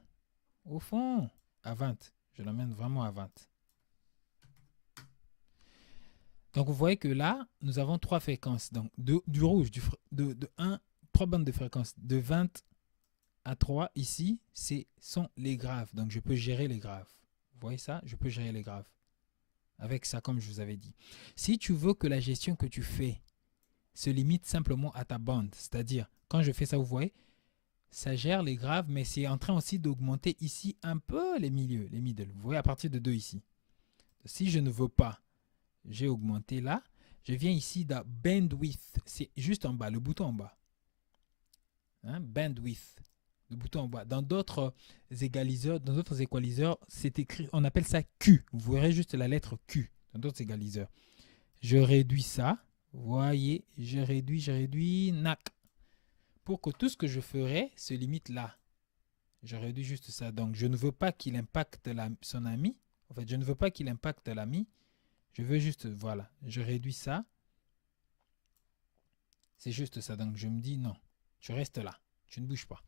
Au fond, à 20. Je l'emmène vraiment à 20. Donc, vous voyez que là, nous avons 3 fréquences. Donc, du rouge, de 1, 3 bandes de fréquences. De 20 à 3, ici, sont les graves. Donc, je peux gérer les graves. Vous voyez ça? Je peux gérer les graves. Avec ça, comme je vous avais dit. Si tu veux que la gestion que tu fais se limite simplement à ta bande, c'est-à-dire, quand je fais ça, vous voyez, ça gère les graves, mais c'est en train aussi d'augmenter ici un peu les milieux, les middle. Vous voyez, à partir de 2 ici. Si je ne veux pas, j'ai augmenté là. Je viens ici dans Bandwidth. C'est juste en bas, le bouton en bas. Hein, Bandwidth. Le bouton en bas. Dans d'autres égaliseurs, c'est écrit, on appelle ça Q. Vous verrez juste la lettre Q dans d'autres égaliseurs. Je réduis ça. Vous voyez, je réduis, nac. Pour que tout ce que je ferai se limite là. Je réduis juste ça. Donc, je ne veux pas qu'il impacte son ami. En fait, je ne veux pas qu'il impacte l'ami. Je veux juste, voilà, je réduis ça. C'est juste ça. Donc, je me dis non, tu restes là. Tu ne bouges pas.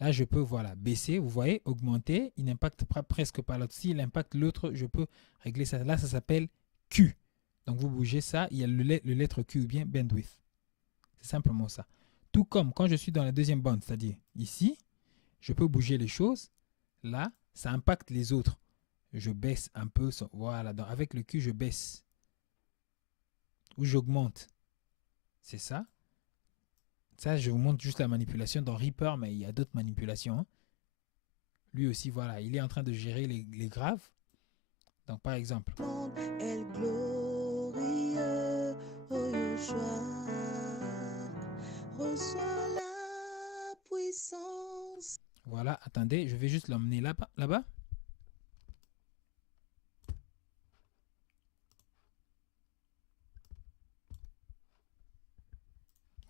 Là, je peux, voilà, baisser. Vous voyez, augmenter. Il n'impacte presque pas l'autre. S'il impacte l'autre, je peux régler ça. Là, ça s'appelle Q. Donc, vous bougez ça. Il y a le lettre Q ou bien bandwidth. C'est simplement ça. Tout comme quand je suis dans la deuxième bande, c'est-à-dire ici, je peux bouger les choses. Là, ça impacte les autres. Je baisse un peu. Voilà, donc avec le Q, je baisse. Ou j'augmente. C'est ça. Ça, je vous montre juste la manipulation dans Reaper, mais il y a d'autres manipulations. Hein. Lui aussi, voilà, il est en train de gérer les graves. Donc, par exemple. El glorieux, oh Yeshua, reçois la puissance. Voilà, attendez, je vais juste l'emmener là-bas.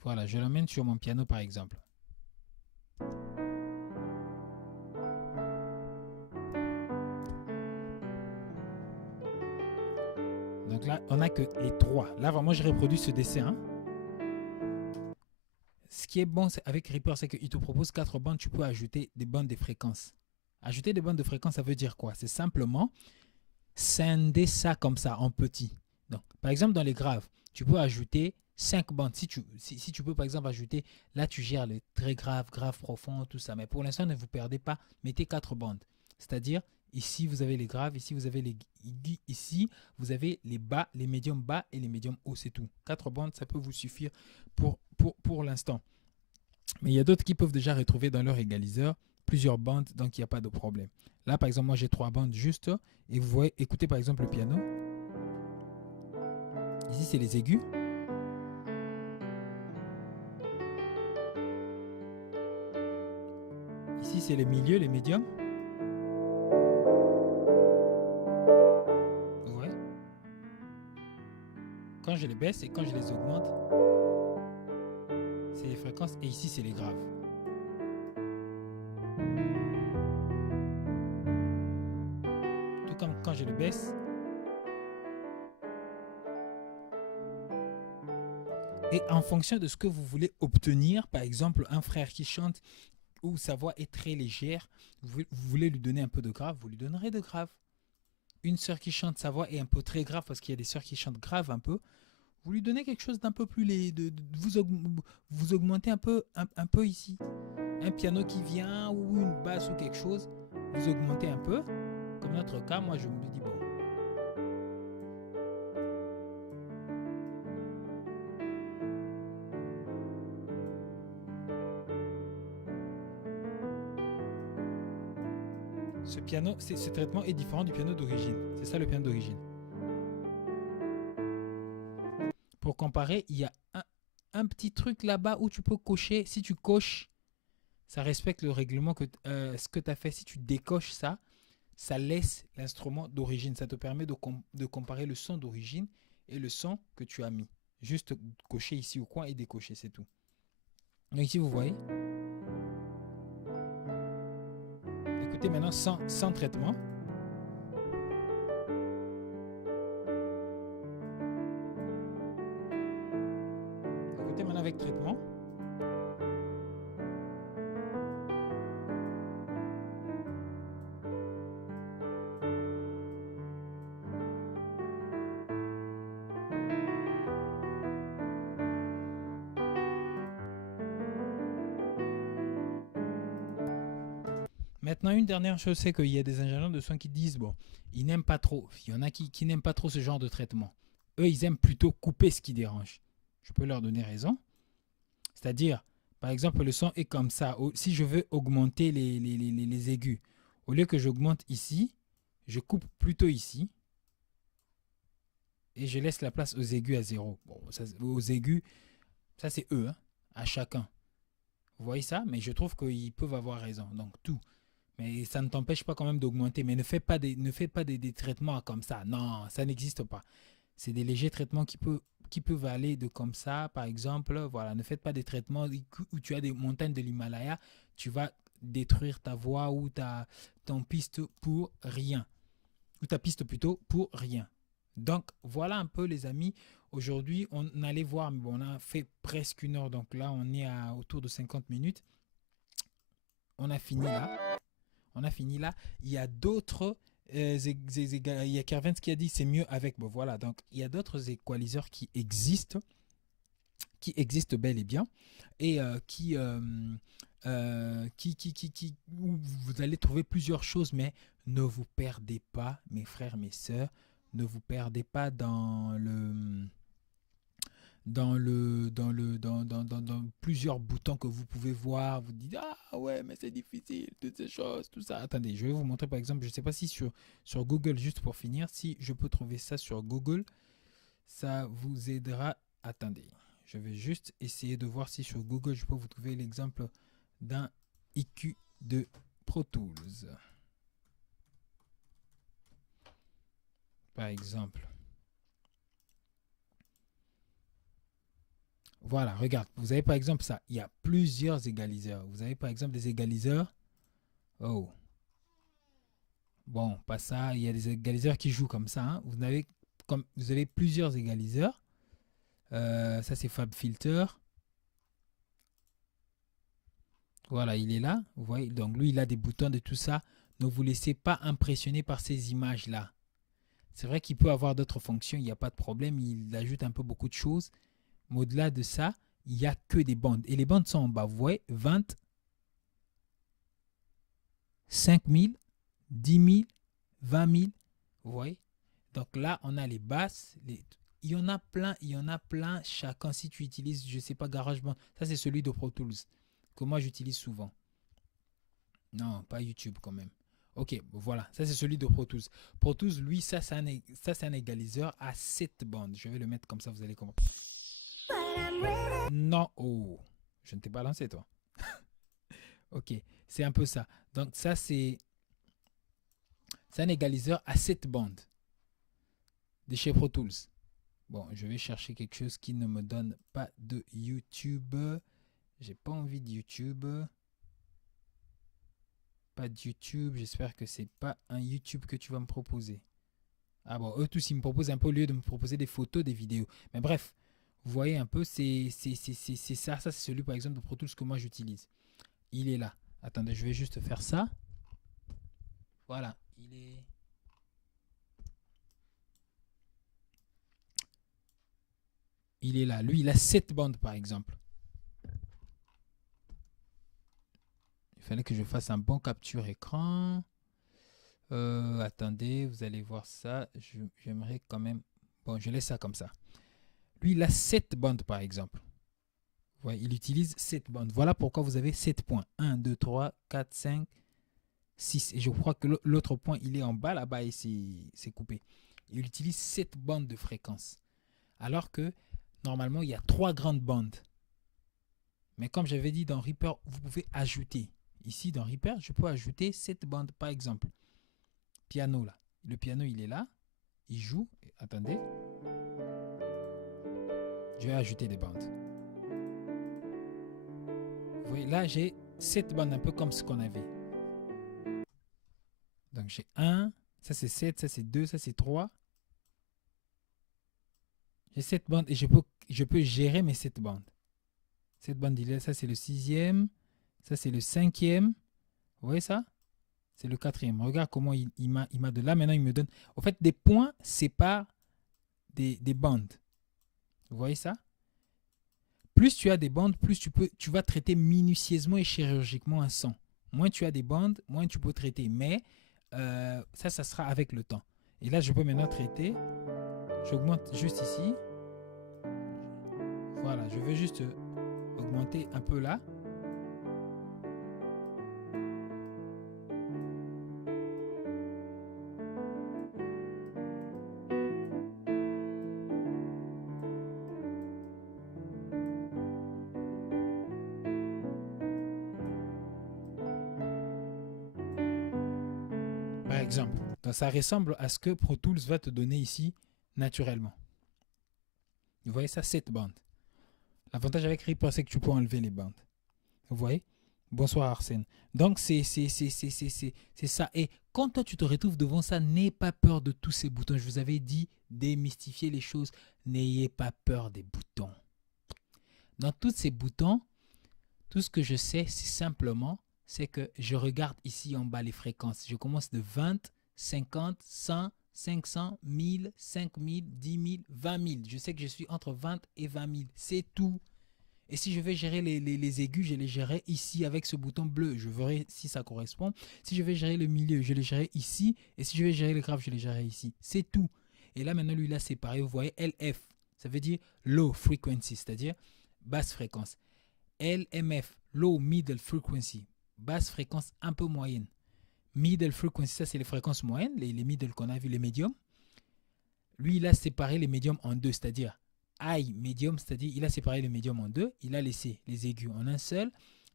Voilà, je l'emmène sur mon piano par exemple. Donc là, on n'a que les 3. Là, vraiment, je reproduis ce dessin. Ce qui est bon avec Reaper, c'est qu'il te propose 4 bandes. Tu peux ajouter des bandes de fréquences. Ajouter des bandes de fréquences, ça veut dire quoi? C'est simplement scinder ça comme ça, en petit. Donc, par exemple, dans les graves, tu peux ajouter 5 bandes. Si tu peux, par exemple, ajouter, là, tu gères les très graves, graves profonds, tout ça. Mais pour l'instant, ne vous perdez pas. Mettez 4 bandes. C'est-à-dire, ici, vous avez les graves. Ici, vous avez les aigus. Ici, vous avez les bas, les médiums bas et les médiums hauts. C'est tout. 4 bandes, ça peut vous suffire pour l'instant. Mais il y a d'autres qui peuvent déjà retrouver dans leur égaliseur. plusieurs bandes, donc il n'y a pas de problème. Là, par exemple, moi, j'ai 3 bandes juste. Et vous voyez, écoutez par exemple le piano. Ici, c'est les aigus. Ici, c'est les milieux, les médiums. Ouais. Quand je les baisse et quand je les augmente, c'est les fréquences. Et ici, c'est les graves. Tout comme quand je les baisse. Et en fonction de ce que vous voulez obtenir, par exemple, un frère qui chante où sa voix est très légère, vous voulez lui donner un peu de grave, vous lui donnerez de grave. Une sœur qui chante, sa voix est un peu très grave parce qu'il y a des sœurs qui chantent grave un peu, vous lui donnez quelque chose d'un peu plus vous augmentez un peu ici. Un piano qui vient ou une basse ou quelque chose, vous augmentez un peu. Comme notre cas, moi je me dis bon. Ce piano, ce traitement est différent du piano d'origine. C'est ça le piano d'origine. Pour comparer, il y a un petit truc là-bas où tu peux cocher. Si tu coches, ça respecte le règlement que ce que tu as fait. Si tu décoches ça, ça laisse l'instrument d'origine. Ça te permet de comparer le son d'origine et le son que tu as mis. Juste cocher ici au coin et décocher, c'est tout. Donc ici, vous voyez. Écoutez maintenant sans traitement. Écoutez maintenant avec traitement. Maintenant, une dernière chose, c'est qu'il y a des ingénieurs de son qui disent, bon, ils n'aiment pas trop. Il y en a qui n'aiment pas trop ce genre de traitement. Eux, ils aiment plutôt couper ce qui dérange. Je peux leur donner raison. C'est-à-dire, par exemple, le son est comme ça. Si je veux augmenter les aigus, au lieu que j'augmente ici, je coupe plutôt ici. Et je laisse la place aux aigus à 0. Bon, ça, aux aigus, ça c'est eux, hein, à chacun. Vous voyez ça? Mais je trouve qu'ils peuvent avoir raison. Donc tout. Mais ça ne t'empêche pas quand même d'augmenter. Mais ne fais pas des traitements comme ça. Non, ça n'existe pas. C'est des légers traitements qui peuvent aller de comme ça. Par exemple, voilà, ne faites pas des traitements où tu as des montagnes de l'Himalaya. Tu vas détruire ta voix ou ton piste pour rien. Ou ta piste plutôt pour rien. Donc voilà un peu les amis. Aujourd'hui, on allait voir, mais bon, on a fait presque 1 heure. Donc là, on est autour de 50 minutes. On a fini là. Il y a d'autres. Il y a Kervens qui a dit c'est mieux avec. Bon, voilà. Donc il y a d'autres équaliseurs qui existent bel et bien. Et où vous allez trouver plusieurs choses, mais ne vous perdez pas, mes frères, mes sœurs. Ne vous perdez pas dans plusieurs boutons que vous pouvez voir. Vous dites ah ouais mais c'est difficile, toutes ces choses, tout ça. Attendez, je vais vous montrer par exemple, je ne sais pas si sur Google, juste pour finir, si je peux trouver ça sur Google, ça vous aidera. Attendez, je vais juste essayer de voir si sur Google je peux vous trouver l'exemple d'un EQ de Pro Tools. Par exemple. Voilà, regarde. Vous avez par exemple ça. Il y a plusieurs égaliseurs. Vous avez par exemple des égaliseurs. Oh. Bon, pas ça. Il y a des égaliseurs qui jouent comme ça. Hein. Vous avez plusieurs égaliseurs. Ça, c'est Fab Filter. Voilà, il est là. Vous voyez, donc lui, il a des boutons de tout ça. Ne vous laissez pas impressionner par ces images-là. C'est vrai qu'il peut avoir d'autres fonctions, il n'y a pas de problème. Il ajoute un peu beaucoup de choses. Mais au-delà de ça, il n'y a que des bandes. Et les bandes sont en bas. Vous voyez, 20, 5 000, 10 000, 20 000. Vous voyez? Donc là, on a les basses. Il y en a plein. Chacun, si tu utilises, je ne sais pas, GarageBand. Ça, c'est celui de Pro Tools que moi, j'utilise souvent. Non, pas YouTube quand même. Ok, bon, voilà, ça c'est celui de Pro Tools. Pro Tools, lui, ça c'est un égaliseur à 7 bandes. Je vais le mettre comme ça, vous allez comprendre. Non, oh, je ne t'ai pas lancé toi. Ok, c'est un peu ça. Donc ça c'est un égaliseur à 7 bandes de chez Pro Tools. Bon, je vais chercher quelque chose qui ne me donne pas de YouTube. J'ai pas envie de YouTube. Pas de YouTube. J'espère que c'est pas un YouTube que tu vas me proposer. Ah bon, eux tous ils me proposent un peu au lieu de me proposer des photos, des vidéos. Mais bref, vous voyez un peu, c'est ça. Ça c'est celui par exemple de Pro Tools que moi j'utilise. Il est là. Attendez, je vais juste faire ça. Voilà, il est là. Lui, il a 7 bandes par exemple. Il fallait que je fasse un bon capture écran. Attendez, vous allez voir ça. J'aimerais quand même... Bon, je laisse ça comme ça. Lui, il a 7 bandes par exemple. Vous voyez, il utilise 7 bandes. Voilà pourquoi vous avez 7 points. 1, 2, 3, 4, 5, 6. Et je crois que l'autre point, il est en bas là-bas et c'est coupé. Il utilise 7 bandes de fréquence. Alors que normalement, il y a 3 grandes bandes. Mais comme j'avais dit dans Reaper, vous pouvez ajouter. Ici, dans Reaper, je peux ajouter 7 bandes. Par exemple, piano là. Le piano, il est là. Il joue. Attendez. Je vais ajouter des bandes. Vous voyez, là, j'ai 7 bandes, un peu comme ce qu'on avait. Donc, j'ai 1, ça c'est 7, ça c'est 2, ça c'est 3. J'ai 7 bandes et je peux gérer mes 7 bandes. Cette bande, ça c'est le 6e, ça c'est le 5e. Vous voyez ça? C'est le 4e. Regarde comment il m'a de là. Maintenant, il me donne. En fait, des points séparent des bandes. Vous voyez ça? Plus tu as des bandes, plus tu vas traiter minutieusement et chirurgicalement un son. Moins tu as des bandes, moins tu peux traiter. Mais ça sera avec le temps. Et là, je peux maintenant traiter. J'augmente juste ici. Voilà, je veux juste augmenter un peu là. Par exemple, donc ça ressemble à ce que Pro Tools va te donner ici naturellement. Vous voyez ça, 7 bandes. L'avantage avec Reaper, c'est que tu peux enlever les bandes. Vous voyez? Bonsoir Arsène. Donc c'est ça. Et quand toi tu te retrouves devant ça, n'aie pas peur de tous ces boutons. Je vous avais dit démystifier les choses. N'ayez pas peur des boutons. Dans tous ces boutons, tout ce que je sais, c'est simplement, c'est que je regarde ici en bas les fréquences. Je commence de 20, 50, 100, 500, 1000, 5000, 10 000, 20 000. Je sais que je suis entre 20 et 20 000. C'est tout. Et si je vais gérer les aigus, je les gérerai ici avec ce bouton bleu. Je verrai si ça correspond. Si je vais gérer le milieu, je les gérerai ici. Et si je vais gérer les graves, je les gérerai ici. C'est tout. Et là, maintenant, lui, il a séparé. Vous voyez, LF, ça veut dire low frequency, c'est-à-dire basse fréquence. LMF, low middle frequency, basse fréquence un peu moyenne. Middle frequency, ça c'est les fréquences moyennes, les middle qu'on a vu, les médiums. Lui, il a séparé les médiums en deux, c'est-à-dire high, medium, c'est-à-dire il a séparé les médiums en deux, il a laissé les aigus en un seul,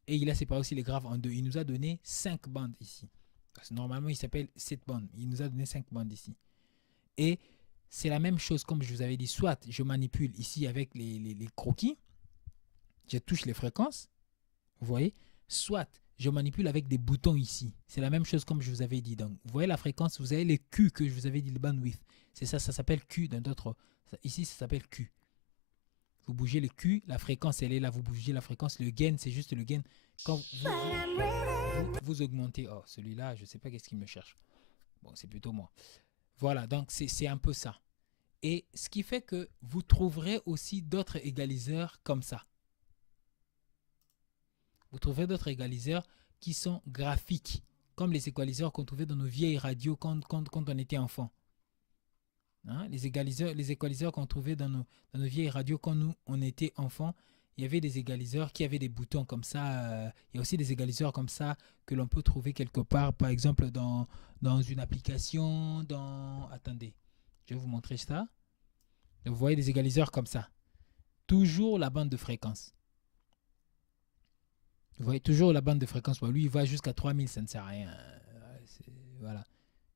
et il a séparé aussi les graves en deux. Il nous a donné 5 bandes ici. Parce que normalement, il s'appelle 7 bandes. Il nous a donné 5 bandes ici. Et c'est la même chose, comme je vous avais dit, soit je manipule ici avec les croquis, je touche les fréquences, vous voyez, soit je manipule avec des boutons ici. C'est la même chose comme je vous avais dit. Donc, vous voyez la fréquence, vous avez les Q que je vous avais dit, le bandwidth. C'est ça, ça s'appelle Q dans d'autres. Ici, ça s'appelle Q. Vous bougez le Q, la fréquence, elle est là. Vous bougez la fréquence. Le gain, c'est juste le gain. Quand vous augmentez. Oh, celui-là, je ne sais pas qu'est-ce qu'il me cherche. Bon, c'est plutôt moi. Voilà, donc c'est un peu ça. Et ce qui fait que vous trouverez aussi d'autres égaliseurs comme ça. Vous trouverez d'autres égaliseurs qui sont graphiques, comme les égaliseurs qu'on trouvait dans nos vieilles radios quand on était enfant. Hein, les égaliseurs qu'on trouvait dans nos vieilles radios quand nous, on était enfant, il y avait des égaliseurs qui avaient des boutons comme ça. Il y a aussi des égaliseurs comme ça que l'on peut trouver quelque part, par exemple dans une application, dans... Attendez, je vais vous montrer ça. Vous voyez des égaliseurs comme ça. Toujours la bande de fréquence. Vous voyez toujours la bande de fréquence. Bon, lui, il va jusqu'à 3000, ça ne sert à rien. Voilà.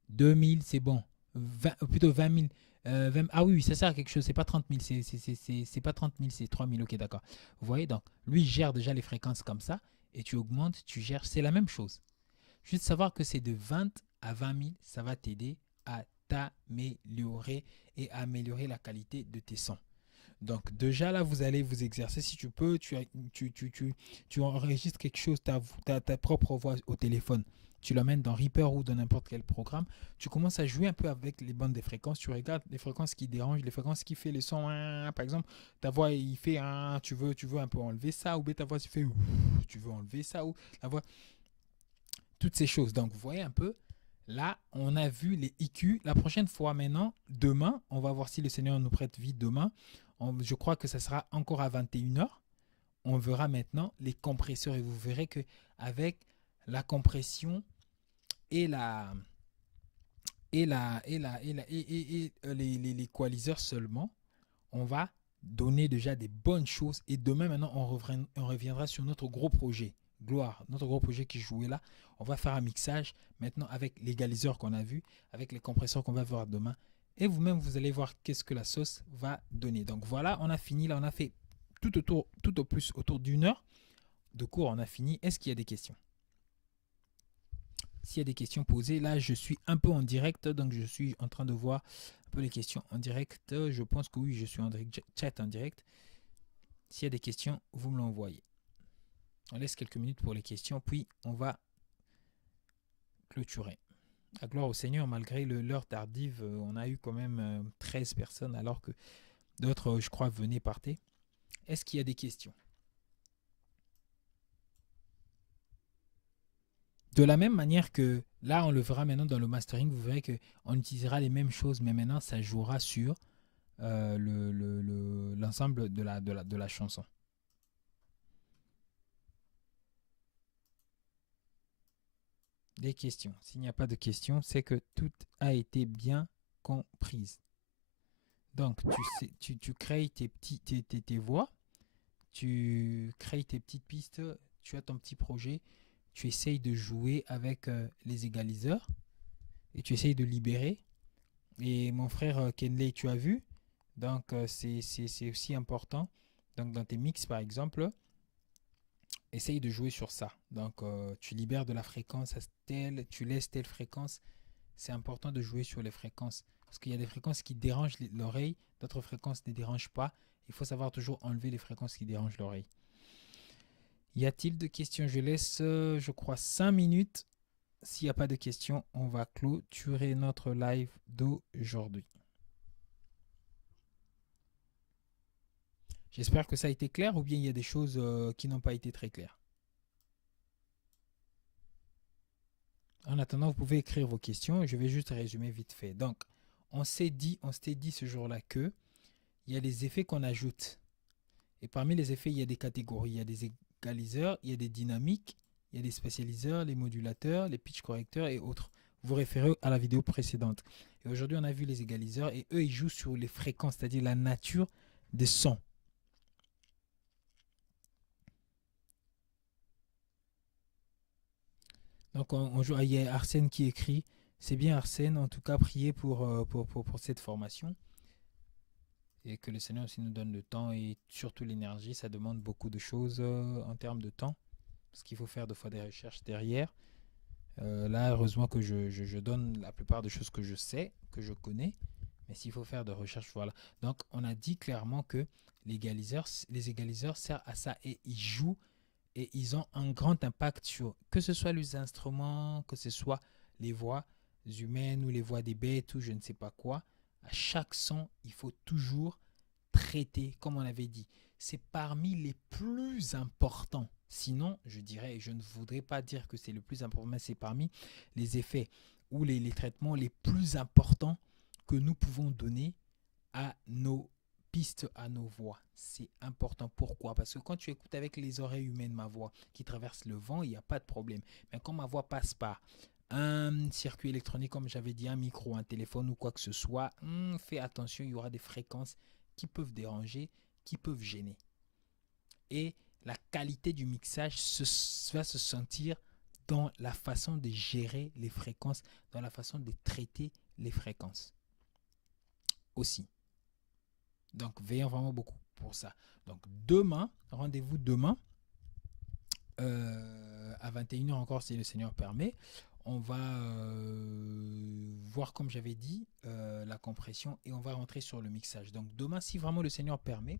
2000, c'est bon. Plutôt 20 000. Ah oui, ça sert à quelque chose. C'est pas 30 000, c'est pas 30 000, c'est 3 000. Ok, d'accord. Vous voyez, donc, lui, il gère déjà les fréquences comme ça. Et tu augmentes, tu gères. C'est la même chose. Juste savoir que c'est de 20 à 20 000, ça va t'aider à t'améliorer et à améliorer la qualité de tes sons. Donc déjà là, vous allez vous exercer si tu peux, tu enregistres quelque chose, ta propre voix au téléphone. Tu l'emmènes dans Reaper ou dans n'importe quel programme. Tu commences à jouer un peu avec les bandes des fréquences. Tu regardes les fréquences qui dérangent, les fréquences qui fait les sons. Par exemple, ta voix, il fait tu veux un peu enlever ça. Ou bien ta voix, tu fais tu veux enlever ça. Ou la voix, toutes ces choses. Donc vous voyez un peu. Là, on a vu les IQ. La prochaine fois maintenant, demain, on va voir si le Seigneur nous prête vie demain. Je crois que ça sera encore à 21h. On verra maintenant les compresseurs et vous verrez que avec la compression et les coaliseurs seulement, on va donner déjà des bonnes choses. Et demain, maintenant, on reviendra sur notre gros projet. Gloire, notre gros projet qui jouait là. On va faire un mixage maintenant avec l'égaliseur qu'on a vu, avec les compresseurs qu'on va voir demain. Et vous-même, vous allez voir qu'est-ce que la sauce va donner. Donc voilà, on a fini. Là, on a fait tout au plus autour d'une heure de cours. On a fini. Est-ce qu'il y a des questions? S'il y a des questions posées, là, je suis un peu en direct. Donc, je suis en train de voir un peu les questions en direct. Je pense que oui, je suis en chat en direct. S'il y a des questions, vous me l'envoyez. On laisse quelques minutes pour les questions, puis on va clôturer. À gloire au Seigneur, malgré l'heure tardive, on a eu quand même 13 personnes, alors que d'autres, je crois, venaient, partaient. Est-ce qu'il y a des questions? De la même manière que là, on le verra maintenant dans le mastering, vous verrez qu'on utilisera les mêmes choses, mais maintenant, ça jouera sur l'ensemble de la chanson. Des questions. S'il n'y a pas de questions, c'est que tout a été bien comprise. Donc, tu crées tes voix, tu crées tes petites pistes, tu as ton petit projet, tu essayes de jouer avec les égaliseurs et tu essayes de libérer. Et mon frère Kenley, tu as vu, donc c'est aussi important. Donc, dans tes mix, par exemple, essaye de jouer sur ça. Donc, tu libères de la fréquence à telle, tu laisses telle fréquence. C'est important de jouer sur les fréquences. Parce qu'il y a des fréquences qui dérangent l'oreille, d'autres fréquences ne dérangent pas. Il faut savoir toujours enlever les fréquences qui dérangent l'oreille. Y a-t-il de questions? Je laisse, je crois, 5 minutes. S'il n'y a pas de questions, on va clôturer notre live d'aujourd'hui. J'espère que ça a été clair ou bien il y a des choses qui n'ont pas été très claires. En attendant, vous pouvez écrire vos questions. Je vais juste résumer vite fait. Donc, on s'était dit ce jour-là que il y a des effets qu'on ajoute. Et parmi les effets, il y a des catégories. Il y a des égaliseurs, il y a des dynamiques, il y a des spatialiseurs, les modulateurs, les pitch correcteurs et autres. Vous référez à la vidéo précédente. Et aujourd'hui, on a vu les égaliseurs et eux, ils jouent sur les fréquences, c'est-à-dire la nature des sons. Donc, on joue. Il y a Arsène qui écrit. C'est bien Arsène, en tout cas, priez pour cette formation. Et que le Seigneur aussi nous donne le temps et surtout l'énergie. Ça demande beaucoup de choses en termes de temps. Parce qu'il faut faire deux fois des recherches derrière. Là, heureusement que je donne la plupart des choses que je sais, que je connais. Mais s'il faut faire de recherches, voilà. Donc, on a dit clairement que les égaliseurs servent à ça. Et ils jouent et ils ont un grand impact sur, que ce soit les instruments, que ce soit les voix humaines ou les voix des bêtes ou je ne sais pas quoi. À chaque son, il faut toujours traiter, comme on avait dit. C'est parmi les plus importants. Sinon, je dirais, je ne voudrais pas dire que c'est le plus important, mais c'est parmi les effets ou les traitements les plus importants que nous pouvons donner à nos piste à nos voix. C'est important. Pourquoi? Parce que quand tu écoutes avec les oreilles humaines ma voix qui traverse le vent, il n'y a pas de problème. Mais quand ma voix passe par un circuit électronique, comme j'avais dit, un micro, un téléphone ou quoi que ce soit, fais attention, il y aura des fréquences qui peuvent déranger, qui peuvent gêner. Et la qualité du mixage va se sentir dans la façon de gérer les fréquences, dans la façon de traiter les fréquences aussi. Donc, veillons vraiment beaucoup pour ça. Donc, demain, rendez-vous demain à 21h encore si le Seigneur permet. On va voir, comme j'avais dit, la compression et on va rentrer sur le mixage. Donc, demain, si vraiment le Seigneur permet,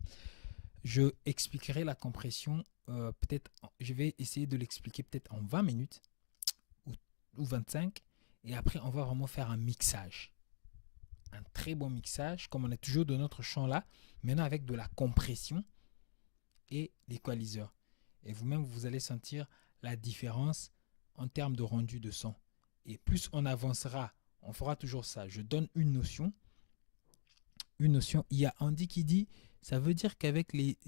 je expliquerai la compression. Peut-être, je vais essayer de l'expliquer peut-être en 20 minutes ou 25. Et après, on va vraiment faire un mixage. Un très bon mixage, comme on est toujours dans notre champ là, maintenant avec de la compression et l'équaliseur. Et vous-même, vous allez sentir la différence en termes de rendu de son. Et plus on avancera, on fera toujours ça. Je donne une notion. Il y a Andy qui dit, ça veut dire qu'avec les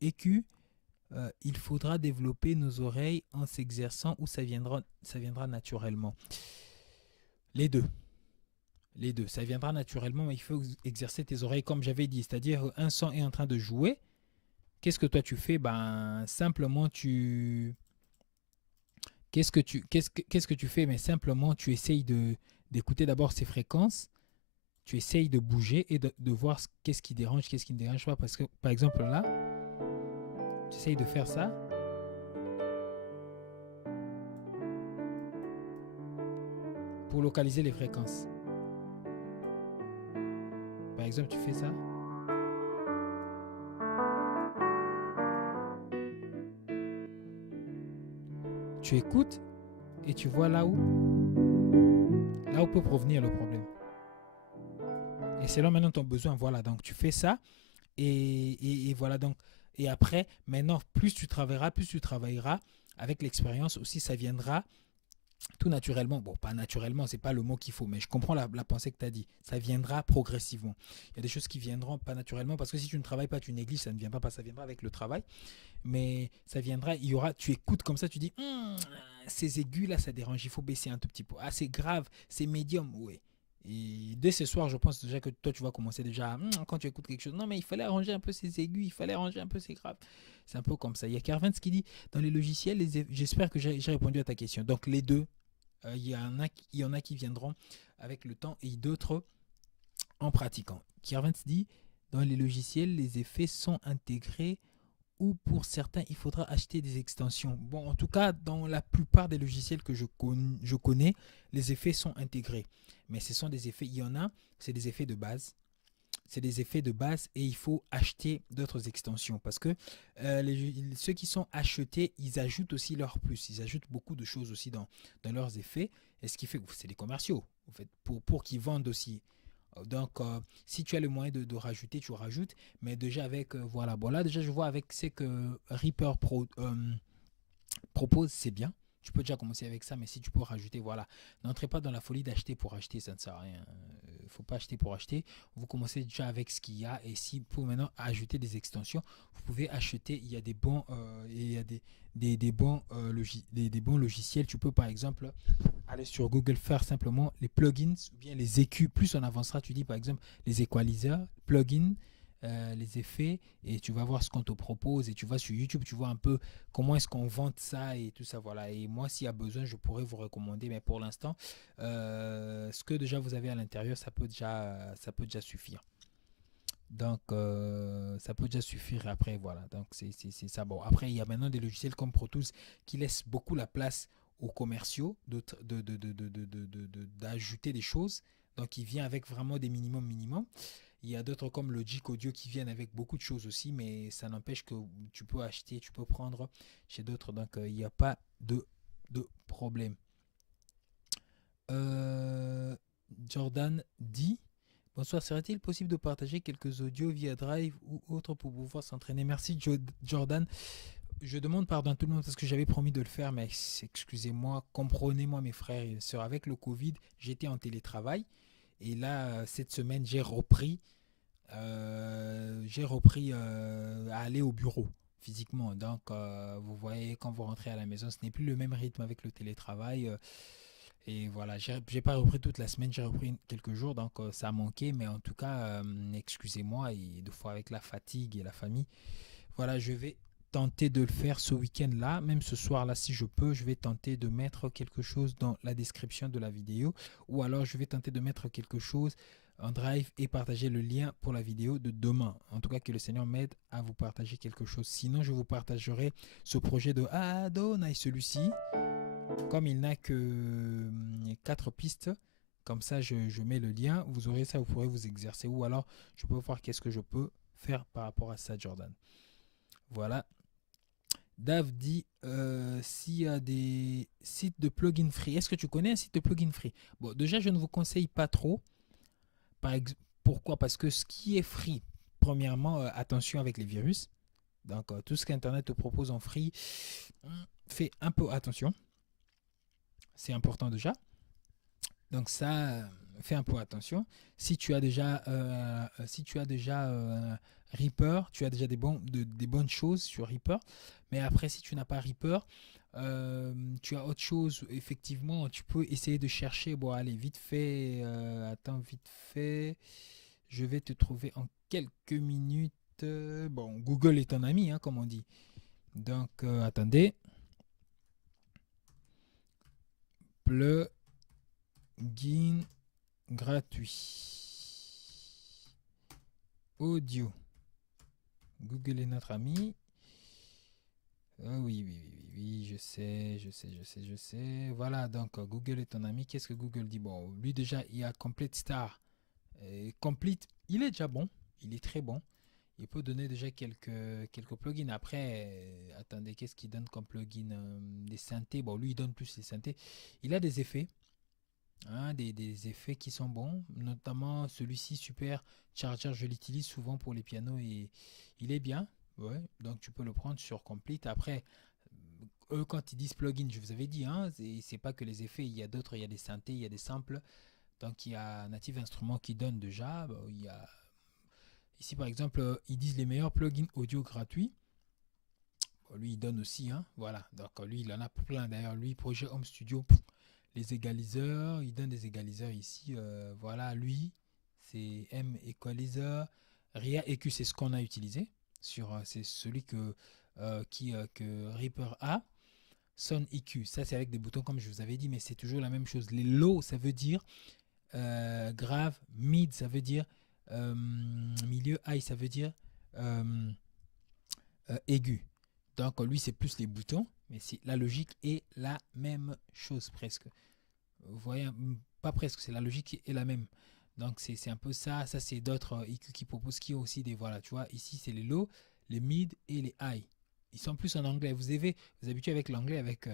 écus, il faudra développer nos oreilles en s'exerçant ou ça viendra naturellement. Les deux. Ça viendra naturellement, mais il faut exercer tes oreilles comme j'avais dit. C'est-à-dire, un son est en train de jouer. Qu'est-ce que toi tu fais? Simplement Qu'est-ce que tu fais? Mais simplement, tu essayes d'écouter d'abord ces fréquences. Tu essayes de bouger et de voir qu'est-ce qui dérange, qu'est-ce qui ne dérange pas. Parce que, par exemple, là, tu essayes de faire ça. Pour localiser les fréquences. Par exemple, tu fais ça. Tu écoutes et tu vois là où peut provenir le problème. Et selon maintenant ton besoin, voilà. Donc tu fais ça et voilà. Donc, et après, maintenant, plus tu travailleras avec l'expérience aussi, ça viendra tout naturellement. Bon, pas naturellement, c'est pas le mot qu'il faut, mais je comprends la pensée que tu as dit. Ça viendra progressivement. Il y a des choses qui viendront pas naturellement parce que si tu ne travailles pas, tu négliges, ça ne vient pas, ça viendra avec le travail. Mais ça viendra, tu écoutes comme ça, tu dis, ces aigus là, ça dérange, il faut baisser un tout petit peu. Ah, c'est grave, c'est médium, oui. Et dès ce soir, je pense déjà que toi, tu vas commencer déjà, quand tu écoutes quelque chose, non, mais il fallait arranger un peu ces aigus, il fallait arranger un peu ces graves. C'est un peu comme ça. Il y a Carvens qui dit, dans les logiciels, j'espère que j'ai répondu à ta question. Donc les deux, il y en a qui viendront avec le temps et d'autres en pratiquant. Carvens dit, dans les logiciels, les effets sont intégrés ou pour certains, il faudra acheter des extensions. Bon, en tout cas, dans la plupart des logiciels que je connais, les effets sont intégrés. Mais ce sont des effets, il y en a, c'est des effets de base. C'est des effets de base et il faut acheter d'autres extensions parce que ceux qui sont achetés, ils ajoutent aussi leur plus. Ils ajoutent beaucoup de choses aussi dans leurs effets. Et ce qui fait que c'est des commerciaux, en fait, pour qu'ils vendent aussi. Donc, si tu as le moyen de rajouter, tu rajoutes. Mais déjà avec, voilà. Bon, là, déjà, je vois avec ce que Reaper propose, c'est bien. Tu peux déjà commencer avec ça, mais si tu peux rajouter, voilà. N'entrez pas dans la folie d'acheter pour acheter, ça ne sert à rien. Il ne faut pas acheter pour acheter. Vous commencez déjà avec ce qu'il y a. Et si pour maintenant ajouter des extensions, vous pouvez acheter. Il y a des bons, des bons logiciels. Tu peux par exemple aller sur Google, faire simplement les plugins ou bien les EQ. Plus on avancera, tu dis par exemple les equalizers, plugins, les effets, et tu vas voir ce qu'on te propose, et tu vas sur YouTube, tu vois un peu comment est-ce qu'on vante ça et tout ça, voilà. Et moi, s'il y a besoin, je pourrais vous recommander, mais pour l'instant, ce que déjà vous avez à l'intérieur, ça peut déjà suffire. Donc, ça peut déjà suffire. Après, voilà. Donc, c'est ça. Bon, après, il y a maintenant des logiciels comme Pro Tools qui laissent beaucoup la place aux commerciaux d'ajouter des choses. Donc, il vient avec vraiment des minimum. Il y a d'autres comme Logic Audio qui viennent avec beaucoup de choses aussi, mais ça n'empêche que tu peux acheter, tu peux prendre chez d'autres. Donc, il n'y a pas de problème. Jordan dit: bonsoir, serait-il possible de partager quelques audios via Drive ou autre pour pouvoir s'entraîner? Merci Jordan. Je demande pardon à tout le monde parce que j'avais promis de le faire, mais excusez-moi, comprenez-moi mes frères et sœurs. Avec le Covid, j'étais en télétravail et là, cette semaine, j'ai repris j'ai repris à aller au bureau physiquement. Donc, vous voyez, quand vous rentrez à la maison, ce n'est plus le même rythme avec le télétravail. Et voilà, j'ai pas repris toute la semaine, j'ai repris quelques jours, donc ça a manqué. Mais en tout cas, excusez-moi, et des fois avec la fatigue et la famille, voilà, je vais tenter de le faire ce week-end-là, même ce soir-là, si je peux, je vais tenter de mettre quelque chose dans la description de la vidéo, ou alors je vais tenter de mettre quelque chose en drive et partager le lien pour la vidéo de demain. En tout cas, que le Seigneur m'aide à vous partager quelque chose. Sinon, je vous partagerai ce projet de Adonai, celui-ci. Comme il n'a que 4 pistes, comme ça, je mets le lien. Vous aurez ça, vous pourrez vous exercer. Ou alors, je peux voir qu'est-ce que je peux faire par rapport à ça, Jordan. Voilà. Dave dit s'il y a des sites de plugin free. Est-ce que tu connais un site de plugin free? Bon, déjà, je ne vous conseille pas trop. Pourquoi? Parce que ce qui est free, premièrement, attention avec les virus. Donc, tout ce qu'Internet te propose en free, fais un peu attention. C'est important déjà. Donc, ça, fais un peu attention. Si tu as déjà, Reaper, tu as déjà des bonnes choses sur Reaper. Mais après, si tu n'as pas Reaper, tu as autre chose. Effectivement, tu peux essayer de chercher. Bon, allez, vite fait. Attends, vite fait. Je vais te trouver en quelques minutes. Bon, Google est ton ami, hein, comme on dit. Donc, attendez. Plugin gratuit. Audio. Google est notre ami. Oh oui, je sais. Voilà, donc Google est ton ami. Qu'est-ce que Google dit? Bon, lui déjà, il y a Complete Star. Complete, il est déjà bon. Il est très bon. Il peut donner déjà quelques plugins. Après, attendez, qu'est-ce qu'il donne comme plugin? Des synthés. Bon, lui, il donne plus les synthés. Il a des effets. Hein, des effets qui sont bons. Notamment celui-ci, Super Charger. Je l'utilise souvent pour les pianos et il est bien. Ouais, donc tu peux le prendre sur Complete. Après, eux, quand ils disent plugin, je vous avais dit, hein, c'est pas que les effets. Il y a d'autres, il y a des synthés, il y a des samples. Donc il y a Native Instruments qui donne déjà. Bon, il y a ici, par exemple, ils disent les meilleurs plugins audio gratuits. Bon, lui, il donne aussi. Hein, voilà. Donc, lui, il en a plein. D'ailleurs, lui, Projet Home Studio, les égaliseurs. Il donne des égaliseurs ici. Voilà, lui, c'est M Equalizer. RIA EQ, c'est ce qu'on a utilisé. C'est celui que Reaper a. Son EQ, ça, c'est avec des boutons, comme je vous avais dit, mais c'est toujours la même chose. Les low, ça veut dire grave. Mid, ça veut dire milieu. High, ça veut dire aigu. Donc lui c'est plus les boutons, mais la logique est la même chose presque. Vous voyez, pas presque, c'est la logique est la même. Donc c'est un peu ça. Ça c'est d'autres EQ qui proposent, qui ont aussi des, voilà, tu vois, ici c'est les low, les mid et les high. Ils sont plus en anglais. Vous habituez avec l'anglais, avec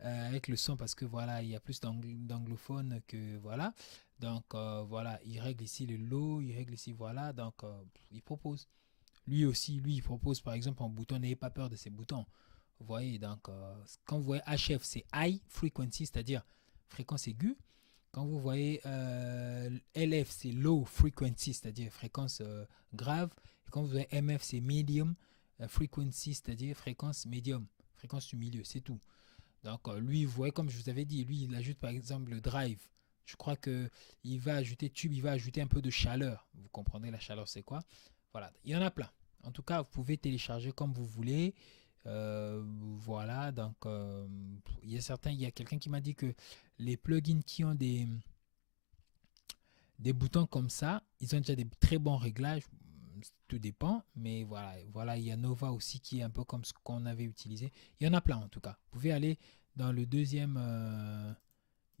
avec le son, parce que voilà, il y a plus d'anglophones que voilà. Donc voilà, il règle ici le low, il règle ici, voilà. Donc il propose. Lui aussi, lui, il propose par exemple un bouton, n'ayez pas peur de ces boutons. Vous voyez, donc quand vous voyez HF, c'est High Frequency, c'est-à-dire fréquence aiguë. Quand vous voyez LF, c'est Low Frequency, c'est-à-dire fréquence grave. Et quand vous voyez MF, c'est Medium Frequency, c'est-à-dire fréquence médium, fréquence du milieu, c'est tout. Donc lui, vous voyez, comme je vous avais dit, lui, il ajoute par exemple le drive. Je crois qu'il va ajouter tube, il va ajouter un peu de chaleur. Vous comprenez, la chaleur, c'est quoi? Voilà, il y en a plein. En tout cas, vous pouvez télécharger comme vous voulez. Voilà, donc il y a quelqu'un qui m'a dit que les plugins qui ont des boutons comme ça, ils ont déjà des très bons réglages. Tout dépend, mais voilà, il y a Nova aussi qui est un peu comme ce qu'on avait utilisé. Il y en a plein en tout cas. Vous pouvez aller dans le deuxième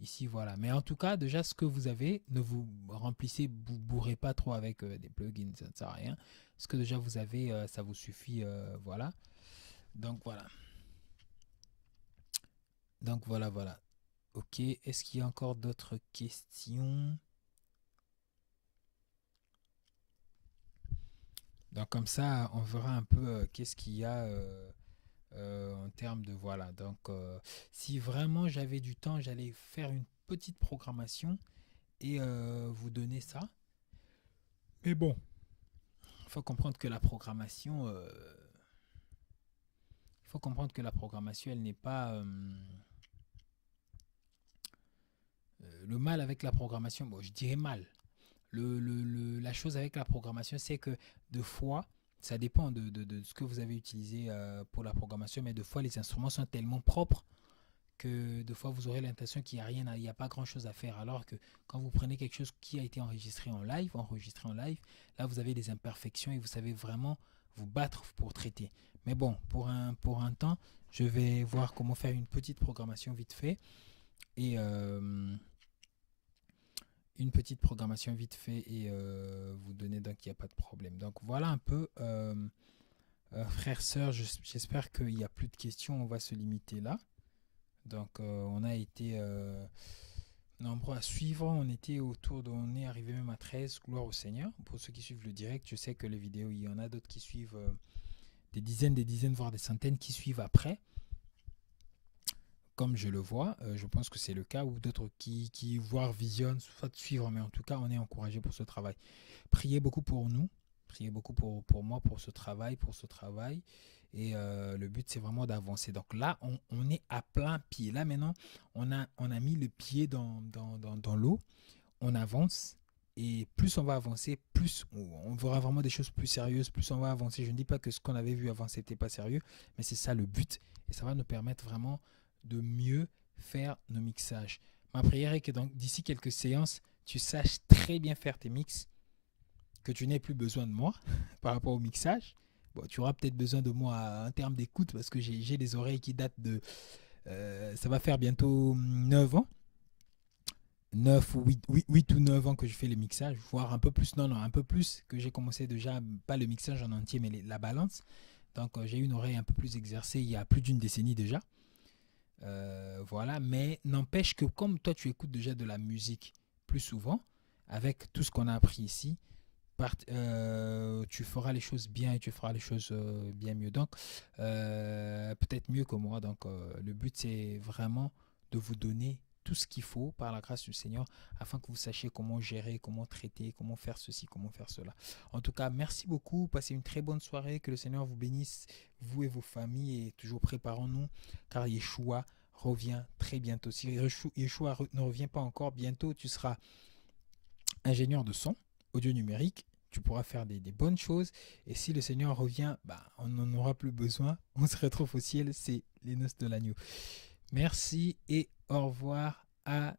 ici, voilà. Mais en tout cas, déjà ce que vous avez, ne vous bourrez pas trop avec des plugins, ça ne sert à rien. Ce que déjà vous avez, ça vous suffit, voilà. Donc voilà. Voilà. Ok, est-ce qu'il y a encore d'autres questions? Donc comme ça, on verra un peu qu'est-ce qu'il y a en termes de, voilà. Donc si vraiment j'avais du temps, j'allais faire une petite programmation et vous donner ça. Mais bon, faut comprendre que la programmation, il faut comprendre que la programmation, elle n'est pas le mal avec la programmation. Bon, je dirais mal. La chose avec la programmation, c'est que de fois, ça dépend de ce que vous avez utilisé pour la programmation, mais de fois, les instruments sont tellement propres que de fois, vous aurez l'impression qu'il n'y a rien, il n'y a pas grand-chose à faire. Alors que quand vous prenez quelque chose qui a été enregistré en live, là, vous avez des imperfections et vous savez vraiment vous battre pour traiter. Mais bon, pour un temps, je vais voir comment faire une petite programmation vite fait et vous donner, donc il n'y a pas de problème. Donc voilà un peu, frères, sœurs, j'espère qu'il n'y a plus de questions, on va se limiter là. Donc on a été nombreux à suivre, on est arrivé même à 13, gloire au Seigneur. Pour ceux qui suivent le direct, je sais que les vidéos, il y en a d'autres qui suivent, des dizaines, voire des centaines qui suivent après. Comme je le vois, je pense que c'est le cas, ou d'autres qui voire visionnent, soit suivre, mais en tout cas, on est encouragé pour ce travail. Priez beaucoup pour nous, priez beaucoup pour moi, pour ce travail, et le but, c'est vraiment d'avancer. Donc là, on est à plein pied. Là, maintenant, on a mis le pied dans l'eau, on avance, et plus on va avancer, plus on verra vraiment des choses plus sérieuses, plus on va avancer. Je ne dis pas que ce qu'on avait vu avant, c'était pas sérieux, mais c'est ça le but, et ça va nous permettre vraiment de mieux faire nos mixages. Ma prière est que donc d'ici quelques séances, tu saches très bien faire tes mix, que tu n'aies plus besoin de moi par rapport au mixage. Bon, tu auras peut-être besoin de moi en termes d'écoute parce que j'ai des oreilles qui datent de... ça va faire bientôt 9 ans. 9 ou 8 ou 9 ans que je fais le mixage, voire un peu plus, non, un peu plus, que j'ai commencé déjà, pas le mixage en entier, mais la balance. Donc j'ai une oreille un peu plus exercée il y a plus d'une décennie déjà. Voilà, mais n'empêche que comme toi tu écoutes déjà de la musique plus souvent, avec tout ce qu'on a appris ici, tu feras les choses bien et tu feras les choses bien mieux. Donc, peut-être mieux que moi. Donc, le but c'est vraiment de vous donner tout ce qu'il faut par la grâce du Seigneur afin que vous sachiez comment gérer, comment traiter, comment faire ceci, comment faire cela. En tout cas, merci beaucoup. Passez une très bonne soirée. Que le Seigneur vous bénisse, vous et vos familles. Et toujours préparons-nous car Yeshua revient très bientôt. Si Yeshua ne revient pas encore, bientôt tu seras ingénieur de son, audio numérique. Tu pourras faire des bonnes choses. Et si le Seigneur revient, on n'en aura plus besoin. On se retrouve au ciel. C'est les noces de l'agneau. Merci et au revoir à